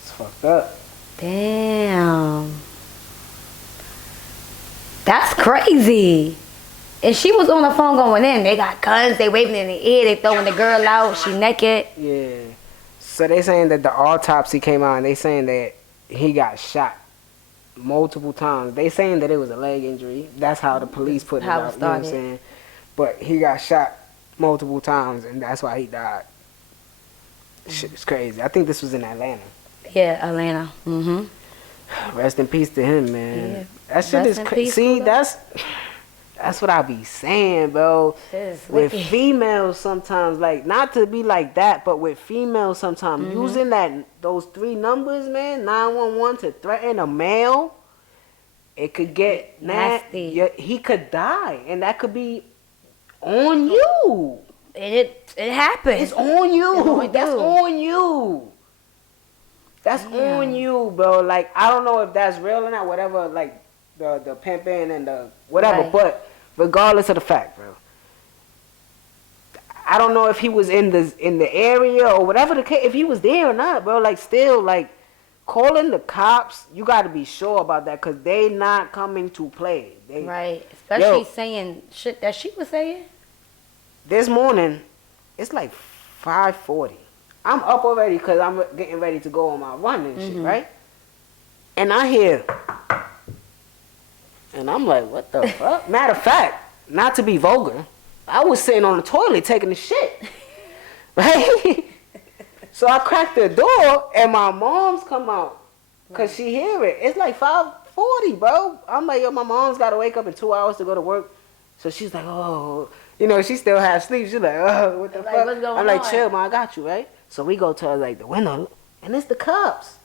It's fucked up. Damn. That's crazy. And she was on the phone going in. They got guns, they waving in the air, they throwing the girl out, she naked. Yeah. So they saying that the autopsy came out and they saying that he got shot multiple times. They saying that it was a leg injury. That's how the police put it out. You know what I'm saying? But he got shot multiple times and that's why he died. Shit is crazy. I think this was in Atlanta. Yeah, Atlanta. Rest in peace to him, man. Yeah. That shit is crazy. See, that's what I be saying, bro. With females sometimes, like, not to be like that, but with females sometimes, using those 3 numbers, man, 911 to threaten a male, it could get nasty. He could die, and that could be on you. And it happened. It's on you. It's That's on you. That's on you, bro. Like, I don't know if that's real or not, whatever, like, the pimping and the whatever, Right. But regardless of the fact, bro, I don't know if he was in the area or whatever the case, if he was there or not, bro. Like, still, like, calling the cops, you got to be sure about that because they not coming to play. Right, especially saying shit that she was saying. This morning, it's like 5:40. I'm up already because I'm getting ready to go on my run and shit, right? And I hear, and I'm like, what the fuck? Matter of fact, not to be vulgar, I was sitting on the toilet taking a shit, right? So I cracked the door and my mom's come out because she hear it. It's like 5:40, bro. I'm like, yo, my mom's got to wake up in 2 hours to go to work. So she's like, oh, you know, she still has sleep. She's like, oh, what the fuck? What's going I'm like, on? chill, man, I got you, right? So we go to like the window, and it's the cops.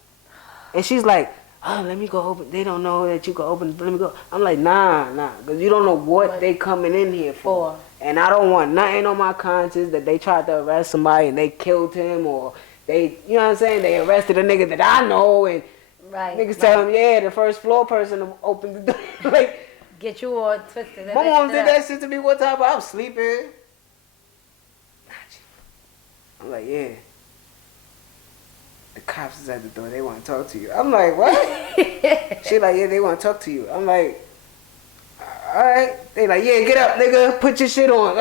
And she's like, oh, let me go open. They don't know that you can open. Let me go. I'm like, nah, because you don't know what they coming in here for. And I don't want nothing on my conscience that they tried to arrest somebody and they killed him or they, you know what I'm saying? They arrested a nigga that I know and niggas tell him, yeah, the first floor person opened the door. Like, get you all twisted. My mom did that shit to me one time, but I was sleeping. I'm like, yeah. The cops is at the door. They want to talk to you. I'm like, what? She like, yeah, they want to talk to you. I'm like, alright. They like, yeah, get up, nigga, put your shit on.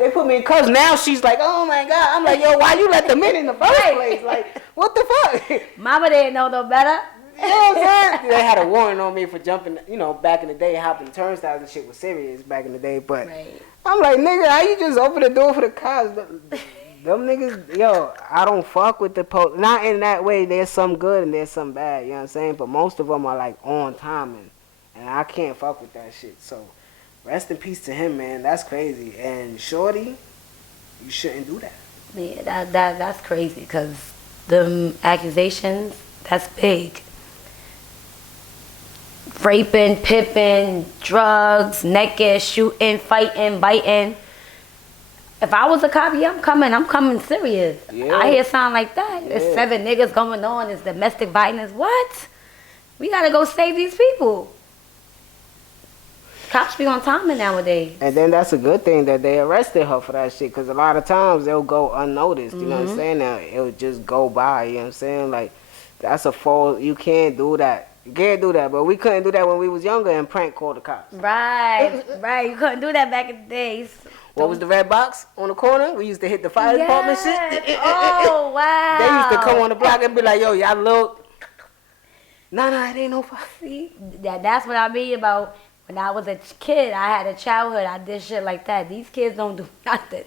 They put me in cuffs. Now she's like, oh my God. I'm like, yo, why you let them in the first place? Like, what the fuck? Mama didn't know no better. You know what I'm saying? They had a warrant on me for jumping, you know, back in the day, hopping turnstiles and shit was serious back in the day. But Right. I'm like, nigga, how you just open the door for the cops? Them niggas, yo, I don't fuck with the police. Not in that way. There's some good and there's some bad, you know what I'm saying? But most of them are like on timing. And I can't fuck with that shit. So rest in peace to him, man. That's crazy. And Shorty, you shouldn't do that. Yeah, that's crazy because the accusations, that's big. Raping, pimping, drugs, naked, shooting, fighting, biting. If I was a cop, yeah, I'm coming serious. Yeah. I hear something like that. Yeah. There's 7 niggas going on, it's domestic violence. What? We gotta go save these people. Cops be on timing nowadays. And then that's a good thing that they arrested her for that shit. Because a lot of times they'll go unnoticed, you know what I'm saying? Now, it'll just go by, you know what I'm saying? Like, that's a fault. You can't do that. You can't do that. But we couldn't do that when we was younger and prank call the cops. Right. You couldn't do that back in the days. What was the red box on the corner? We used to hit the fire department shit. Oh, wow. They used to come on the block and be like, yo, y'all look. Nah, it ain't no fire. See, that's what I mean about when I was a kid. I had a childhood. I did shit like that. These kids don't do nothing.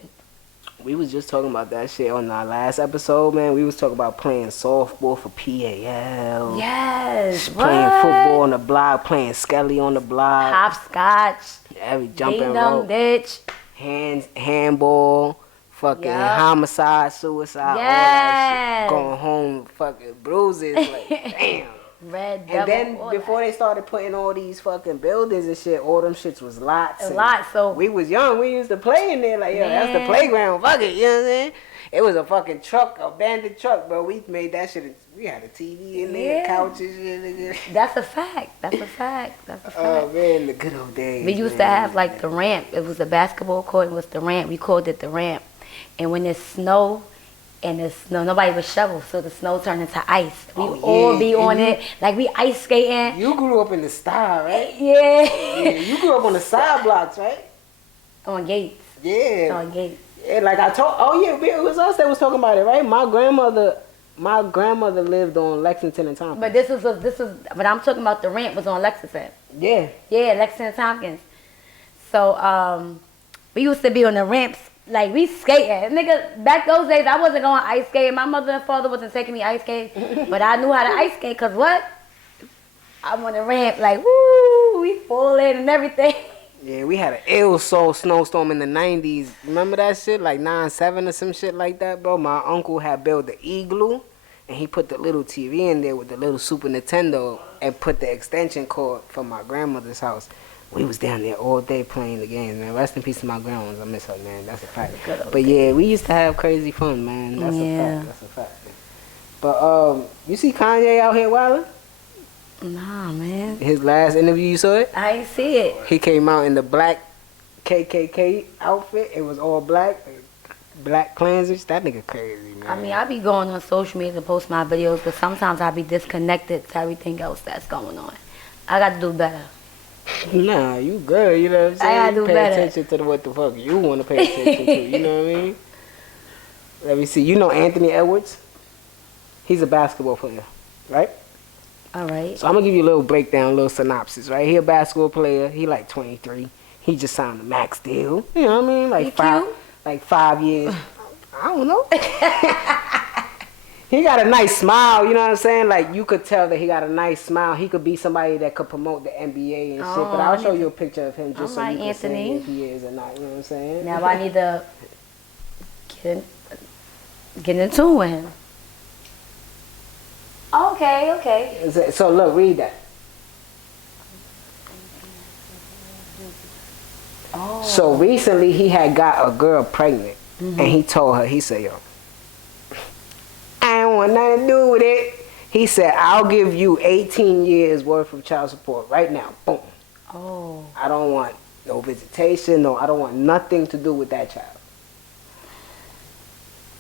We was just talking about that shit on our last episode, man. We was talking about playing softball for PAL. Yes. Playing football on the block, playing skelly on the block. Hopscotch. Every jumping Ding-dong rope. ditch. Handball. Fucking Yup. homicide, suicide, all that shit. Going home fucking bruises. Like, damn. Red And devil. then all before they started putting all these fucking buildings and shit, all them shits was lots. A and lot, so- we was young. We used to play in there like, yo, that's the Man. playground. Fuck it, you know what I'm saying? It was a fucking truck, abandoned truck, but we made that shit. We had a TV in there, Yeah. couches, shit, nigga. That's a fact. That's a fact. That's a fact. Oh man, the good old days. We used to man. have like the ramp. It was a basketball court. It was the ramp. We called it the ramp. And when it snowed, nobody would shovel, so the snow turned into ice. We Oh, all yeah. be And on you- it, like we ice skating. You grew up in the style, right? Yeah. Yeah, you grew up on the side blocks, right? On Gates. Yeah. On Gates. Yeah, like I told. Oh yeah, it was us that was talking about it, right? My grandmother lived on Lexington and Tompkins. But I'm talking about the ramp was on Lexington. Yeah. Yeah, Lexington and Tompkins. So we used to be on the ramps, like we skating. Nigga, back those days I wasn't going ice skating. My mother and father wasn't taking me ice skating, but I knew how to ice skate. Cause what? I'm on the ramp, like woo, we falling and everything. Yeah, we had an ill soul snowstorm in the 90s. Remember that shit? Like 9/7 or some shit like that, bro. My uncle had built the igloo, and he put the little TV in there with the little Super Nintendo and put the extension cord from my grandmother's house. We was down there all day playing the games, man. Rest in peace to my grandmas. I miss her, man. That's a fact. But yeah, we used to have crazy fun, man. That's a fact. That's a fact. But you see Kanye out here wilding? Nah, man. His last interview, you saw it? I ain't see it. He came out in the black KKK outfit. It was all black Klansers. That nigga crazy, man. I mean, I be going on social media to post my videos, but sometimes I be disconnected to everything else that's going on. I got to do better. Nah, you good, you know what I'm saying? I gotta do you pay better. attention to what the fuck you want to pay attention to, you know what I mean? Let me see. You know Anthony Edwards? He's a basketball player, right? All right. So I'm going to give you a little breakdown, a little synopsis, right? He a basketball player. He like 23. He just signed a max deal. You know what I mean? He cute? Like 5 years. I don't know. He got a nice smile, you know what I'm saying? Like, you could tell that he got a nice smile. He could be somebody that could promote the NBA and shit. But I'll show you a picture of him just so Alright, you can Anthony. see if he is or not, you know what I'm saying? Now I need to get in tune with him. Okay. So look, read that. Oh. So recently he had got a girl pregnant, and he told her, he said, yo, I don't want nothing to do with it. He said, I'll give you 18 years worth of child support right now. Boom. Oh. I don't want no visitation, I don't want nothing to do with that child.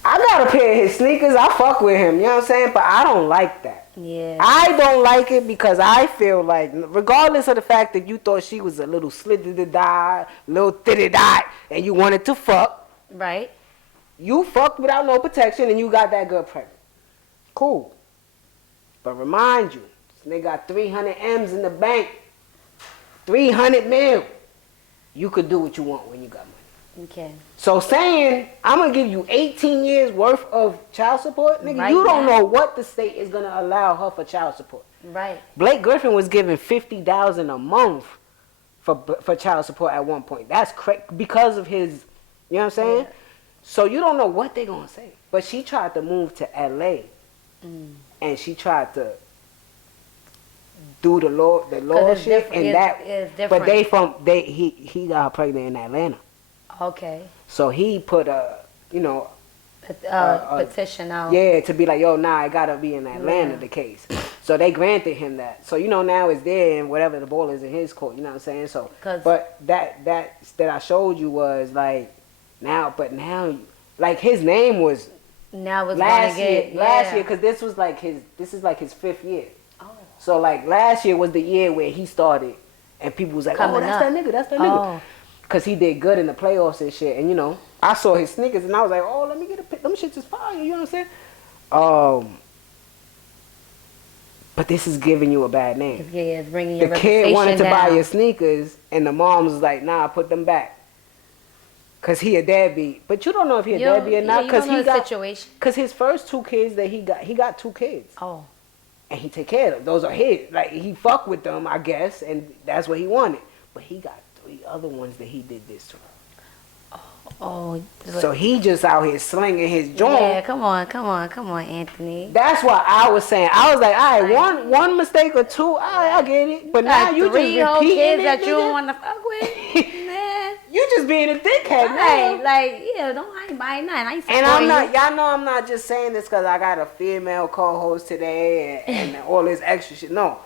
I got a pair of his sneakers. I fuck with him, you know what I'm saying? But I don't like that. Yeah. I don't like it because I feel like, regardless of the fact that you thought she was a little slitty-die, little titty-dot, and you wanted to fuck, Right. you fucked without no protection and you got that girl pregnant. Cool. But remind you, this nigga got 300 M's in the bank. 300 mil. You could do what you want when you got money. You can. So saying, I'm going to give you 18 years worth of child support, nigga, Right you don't now. know what the state is going to allow her for child support. Right. Blake Griffin was given $50,000 a month for child support at one point. That's because of his, you know what I'm saying? Yeah. So you don't know what they're going to say. But she tried to move to L.A. And she tried to do the law it's shit, different. and It's different. but he got her pregnant in Atlanta. Okay. So he put a Petition out. yeah, to be like, yo, nah, it gotta be in Atlanta, Yeah. the case. So they granted him that. So now it's there, and whatever, the ball is in his court. You know what I'm saying? So, but that I showed you was like now, like his name was Now it's last gonna get year, because this is like his 5th year. Oh. So like last year was the year where he started, and people was like, Coming oh, that's up. that nigga. Oh. Cause he did good in the playoffs and shit, and I saw his sneakers and I was like, oh, let me get a pic. Them shits is fire, you know what I'm saying? But this is giving you a bad name. Yeah, it's bringing your The kid wanted to buy down. your sneakers, and the mom was like, nah, put them back. Cause he a deadbeat, but you don't know if he a deadbeat or not. You Cause don't know he the got, situation. cause his first 2 kids that he got 2 kids, Oh. and he take care of them. Those are his. Like he fuck with them, I guess, and that's what he wanted. But he got 3 other ones that he did this to. Oh. So he just out here slinging his joint. Yeah, come on, Anthony. That's why I was saying. I was like, all right, one mistake or 2, all right, I get it. But now you just 3 whole repeating kids it, that you nigga. don't want to fuck with, man. You just being a dickhead, Right, man. like, yeah, I ain't buying nothing. I ain't And supporting y'all know I'm not just saying this because I got a female co-host today and all this extra shit. No,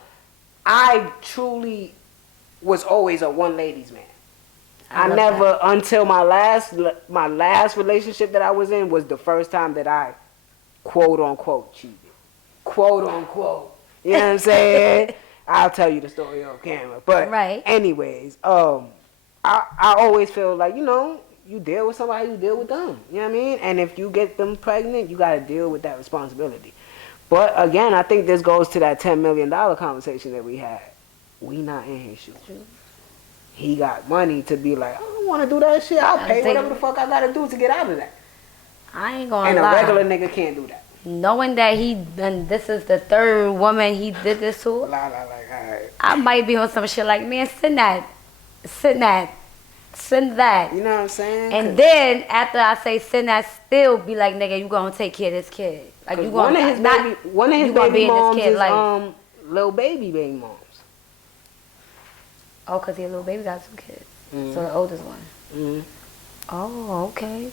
I truly was always a one ladies man. I love never, until my last relationship that I was in was the first time that I quote unquote cheated. Quote unquote. You know what I'm saying? I'll tell you the story on camera. But Right. anyways, I always feel like, you deal with somebody, you deal with them. You know what I mean? And if you get them pregnant, you got to deal with that responsibility. But again, I think this goes to that $10 million conversation that we had. We not in his shoes. He got money to be like, I don't want to do that shit. I'll pay whatever the fuck I got to do to get out of that. I ain't gonna And lie. a regular nigga can't do that. Knowing that this is the 3rd woman he did this to, Like, all right. I might be on some shit like, man, send that. Send that. You know what I'm saying? And then after I say send that, still be like, nigga, you gonna take care of this kid. Like you one gonna of his you gonna be baby in this moms kid is life. little baby moms. Oh, cause your little baby got 2 kids. Mm-hmm. So the oldest one. Mm-hmm. Oh, okay.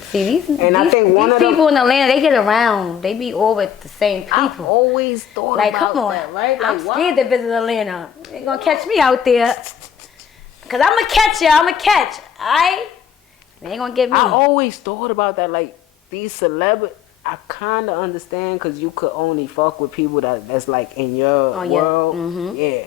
See these I think one these of them- people in Atlanta, they get around. They be all with the same people. I've always thought Like, about come on, that, right? Like, I'm why? scared to visit Atlanta. They gonna catch me out there. Cause I'ma catch you. I'ma catch. Alright? They ain't gonna get me. I always thought about that. Like these celebrities, I kind of understand because you could only fuck with people that's like in your world. Mhm. Yeah.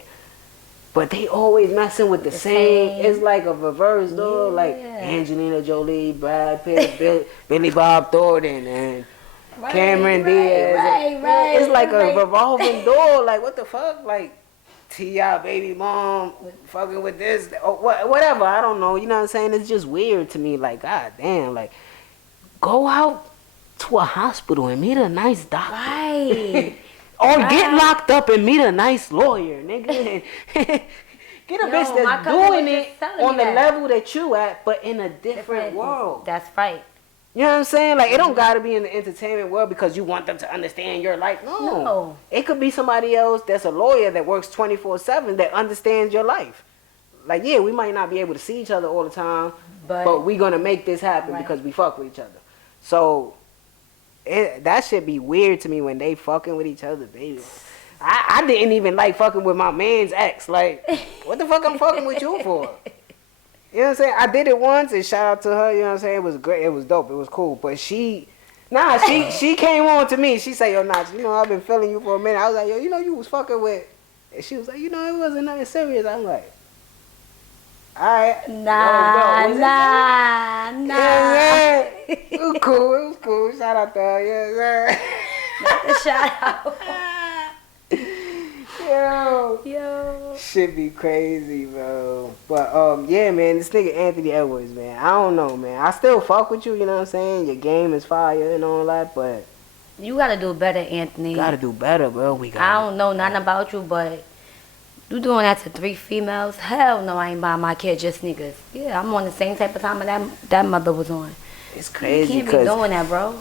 But they always messing with the same. It's like a reverse though. Like Angelina Jolie, Brad Pitt, Billy Bob Thornton, and Cameron Diaz. Right. It's like a revolving door. Like what the fuck? Like T.I. baby mom fucking with this or whatever. I don't know. You know what I'm saying? It's just weird to me. Like god damn. Like go out to a hospital and meet a nice doctor. Right. Or get locked up and meet a nice lawyer, nigga. Get a bitch my that's cousin was doing just it telling on me the that. level that you at, but in a different world. That's right. You know what I'm saying? Like, it don't gotta be in the entertainment world because you want them to understand your life. No. It could be somebody else that's a lawyer that works 24/7 that understands your life. Like, yeah, we might not be able to see each other all the time, but we gonna make this happen because we fuck with each other. So, that should be weird to me when they fucking with each other, baby. I didn't even like fucking with my man's ex. Like, what the fuck I'm fucking with you for? You know what I'm saying? I did it once and shout out to her, you know what I'm saying? It was great. It was dope. It was cool. But she Nah, she came on to me. She said, yo, Notch, you know, I've been feeling you for a minute. I was like, yo, you know, you was fucking with. And she was like, you know, it wasn't nothing serious. I'm like, all right. Nah. Yeah. It was cool. It was cool. Shout out to her. Yeah. Not the shout out. Yo. Shit be crazy, bro. But yeah, man, this nigga Anthony Edwards, man. I don't know, man. I still fuck with you, you know what I'm saying? Your game is fire and all that, but You gotta do better, Anthony. gotta do better, bro. I don't know nothing about you, but you doing that to 3 females? Hell no, I ain't buying my kid just niggas. Yeah, I'm on the same type of time that mother was on. It's crazy You can't because be doing that, bro.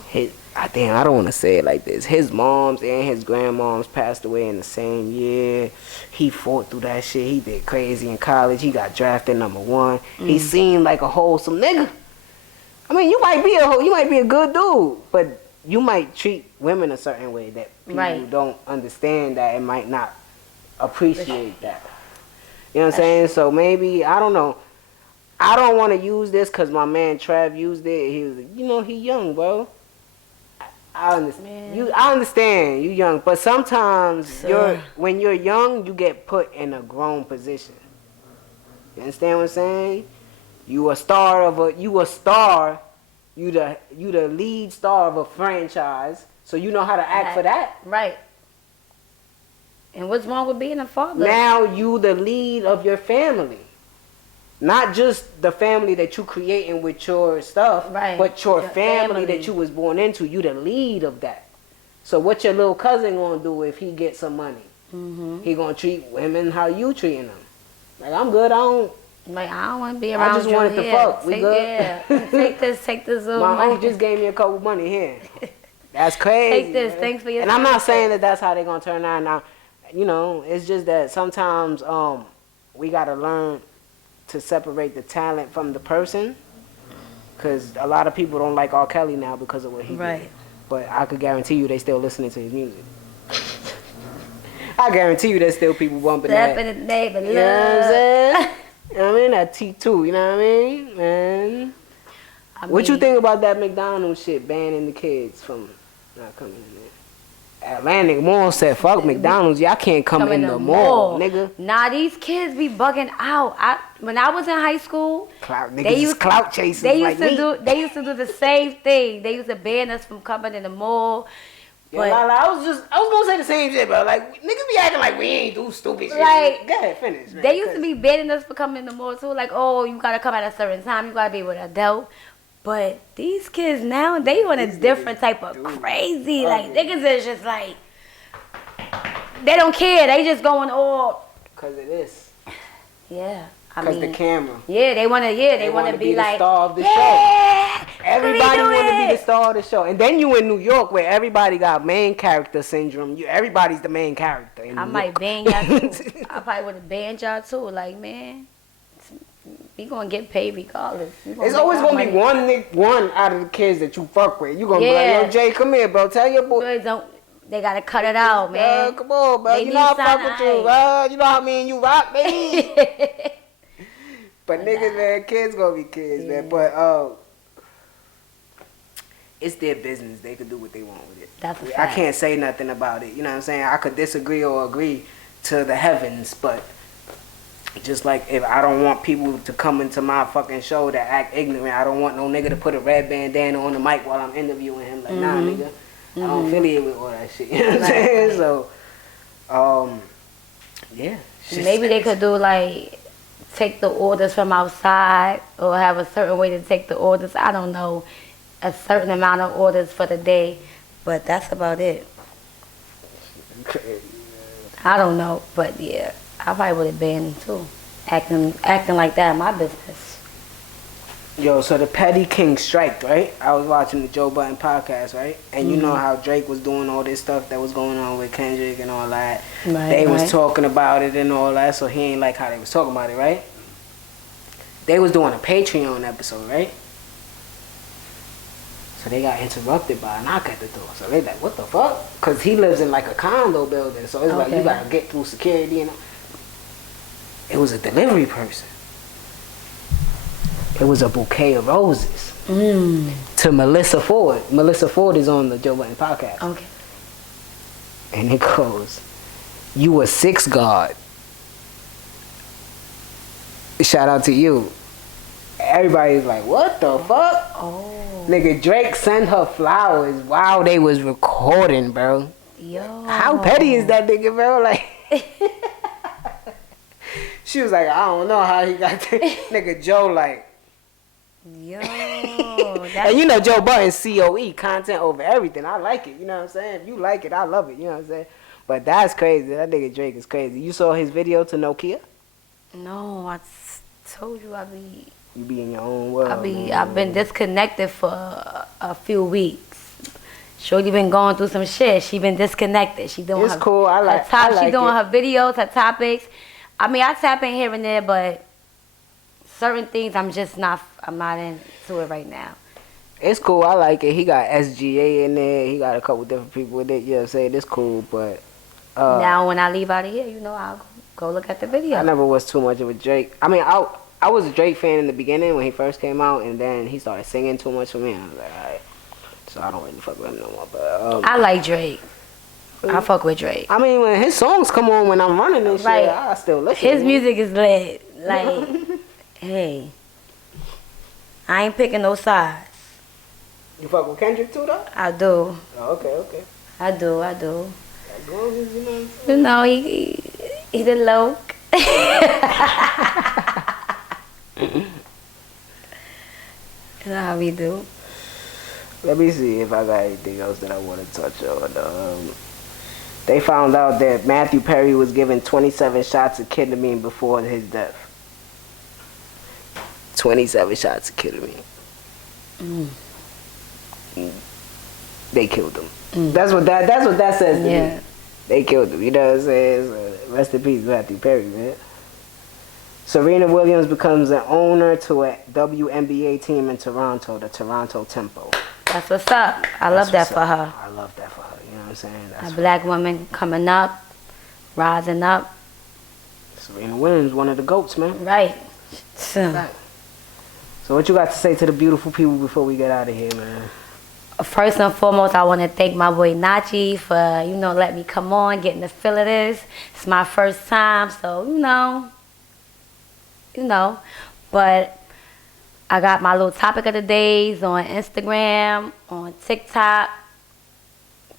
I don't want to say it like this. His moms and his grandmoms passed away in the same year. He fought through that shit. He did crazy in college. He got drafted #1. He seemed like a wholesome nigga. I mean, you might be a good dude, but you might treat women a certain way that people don't understand that and might not appreciate that. You know what I'm saying? So maybe, I don't know. I don't want to use this because my man Trav used it. He was like, you know, he young, bro. I understand. I understand you young, but sometimes when you're young, you get put in a grown position. You understand what I'm saying? You the lead star of a franchise, so you know how to act for that. Right. And what's wrong with being a father? Now you the lead of your family. Not just the family that you creating with your stuff, but your family that you was born into. You the lead of that. So what your little cousin gonna do if he gets some money? He gonna treat women how you treating them. Like, I'm good. I don't want to be around you. I just wanted to fuck. We good? Yeah. Take this. My uncle just gave me a couple money here. That's crazy. Take this. Man. Thanks for your And I'm not saying that that's how they gonna turn out. Now, you know, it's just that sometimes we gotta learn to separate the talent from the person, because a lot of people don't like R. Kelly now because of what he did. But I could guarantee you they still listening to his music. I guarantee you there's still people bumping that. You know what I'm saying? You know what I mean? That T2, you know what I mean? Man. What you think about that McDonald shit banning the kids from not coming in there? Atlantic Mall said, fuck McDonald's, y'all can't come in the mall, nigga. Nah, these kids be bugging out. When I was in high school, they used clout chasers They used to do the same thing. They used to ban us from coming in the mall. Yeah, I was gonna say the same shit, bro. Like, niggas be acting like we ain't do stupid shit. Like, go ahead, finish, man. They used to be banning us for coming in the mall too. Like, oh, you gotta come at a certain time. You gotta be with an adult. But these kids now, they on a different type of crazy. Like, niggas is just like, they don't care. They just going all. Because of this. Yeah. Because the camera. Yeah, they want to be like, the star of the show. Everybody want to be the star of the show. And then you in New York where everybody got main character syndrome. Everybody's the main character. I might ban y'all too. I probably would have banned y'all too. Like, man. We gonna get paid regardless. It's always gonna be one out of the kids that you fuck with. You gonna be like, yo, Jay, come here, bro. Tell your boy. They gotta cut it out, man. Come on, bro. You know I fuck with you, bro. You know how me and you rock, baby. But niggas, man, kids gonna be kids, man. But it's their business. They can do what they want with it. That's a fact. I can't say nothing about it. You know what I'm saying? I could disagree or agree to the heavens, but just like if I don't want people to come into my fucking show that act ignorant, I don't want no nigga to put a red bandana on the mic while I'm interviewing him. Like, nah, nigga, I don't affiliate with all that shit. You know what I'm saying? So, yeah. Maybe they could do like take the orders from outside or have a certain way to take the orders. I don't know, a certain amount of orders for the day, but that's about it. I don't know, but yeah. I probably would have been too, acting like that in my business. Yo, so the Petty King strike, right? I was watching the Joe Budden podcast, right? And you know how Drake was doing all this stuff that was going on with Kendrick and all that. They was talking about it and all that, so he ain't like how they was talking about it, right? They was doing a Patreon episode, right? So they got interrupted by a knock at the door. So they like, what the fuck? Because he lives in like a condo building, so it's like you gotta get through security and all. It was a delivery person. It was a bouquet of roses. to Melissa Ford. Melissa Ford is on the Joe Budden podcast. Okay. And it goes, "You a 6 guard. Shout out to you." Everybody's like, what the fuck? Oh. Nigga, Drake sent her flowers while they was recording, bro. Yo. How petty is that nigga, bro? Like, she was like, I don't know how he got that. Nigga, Joe, like. Yo. And you know Joe Budden's COE, content over everything. I like it, you know what I'm saying? If you like it, I love it, you know what I'm saying? But that's crazy. That nigga Drake is crazy. You saw his video to Nokia? No, I told you You be in your own world. I've been disconnected for a few weeks. Shorty been going through some shit. She been disconnected. She doing It's cool. I like she doing it. her videos, her topics. I mean, I tap in here and there, but certain things I'm not into it right now. It's cool. I like it. He got SGA in there. He got a couple different people with it. You know what I'm saying? It's cool, but now when I leave out of here, I'll go look at the video. I never was too much of a Drake. I mean, I was a Drake fan in the beginning when he first came out, and then he started singing too much for me. And I was like, alright. So I don't really fuck with him no more. But I like Drake. I fuck with Drake. I mean, when his songs come on when I'm running and shit, I still listen. His music is lit. Like, hey, I ain't picking no sides. You fuck with Kendrick too, though? I do. Oh, okay. I do. As long as you know. He the loke. You know how we do. Let me see if I got anything else that I want to touch on. They found out that Matthew Perry was given 27 shots of ketamine before his death. 27 shots of ketamine. They killed him. That's what that says to me. They killed him. You know what I'm saying? So, rest in peace, Matthew Perry, man. Serena Williams becomes an owner to a WNBA team in Toronto, the Toronto Tempo. That's what's up. I love that for her. I love that for her. You know what I'm saying? A black woman coming up, rising up. Serena Williams, one of the GOATs, man. Right. So what you got to say to the beautiful people before we get out of here, man? First and foremost, I want to thank my boy Nachi for, letting me come on, getting the feel of this. It's my first time, so, But I got my little topic of the days on Instagram, on TikTok.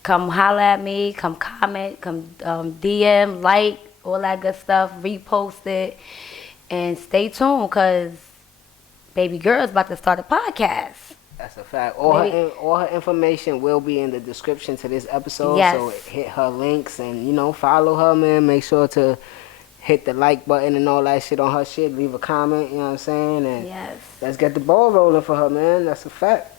Come holler at me, come comment, come DM, like, all that good stuff, repost it. And stay tuned, because baby girl's about to start a podcast. That's a fact. All her information will be in the description to this episode. Yes. So hit her links and, follow her, man. Make sure to hit the like button and all that shit on her shit. Leave a comment, you know what I'm saying? And yes. Let's get the ball rolling for her, man. That's a fact.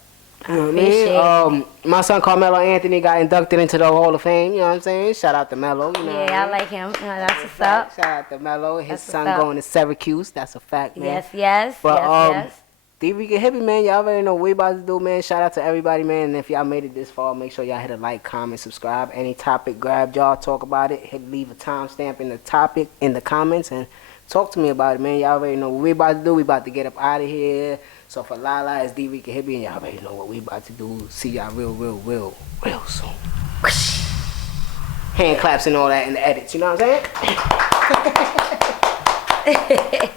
You know what I mean? My son Carmelo Anthony got inducted into the Hall of Fame, you know what I'm saying? Shout out to Melo. You know I like him. That's what's up. Shout out to Melo. His That's son going to Syracuse. That's a fact, man. Yes. But, Dricanhippie, man, y'all already know what we about to do, man. Shout out to everybody, man. And if y'all made it this far, make sure y'all hit a like, comment, subscribe. Any topic, grab y'all, talk about it. Leave a timestamp in the topic in the comments and talk to me about it, man. Y'all already know what we about to do. We about to get up out of here. So for LaLa, it's Dricanhippie, and y'all already know what we about to do. See y'all real soon. Hand claps and all that in the edits, you know what I'm saying?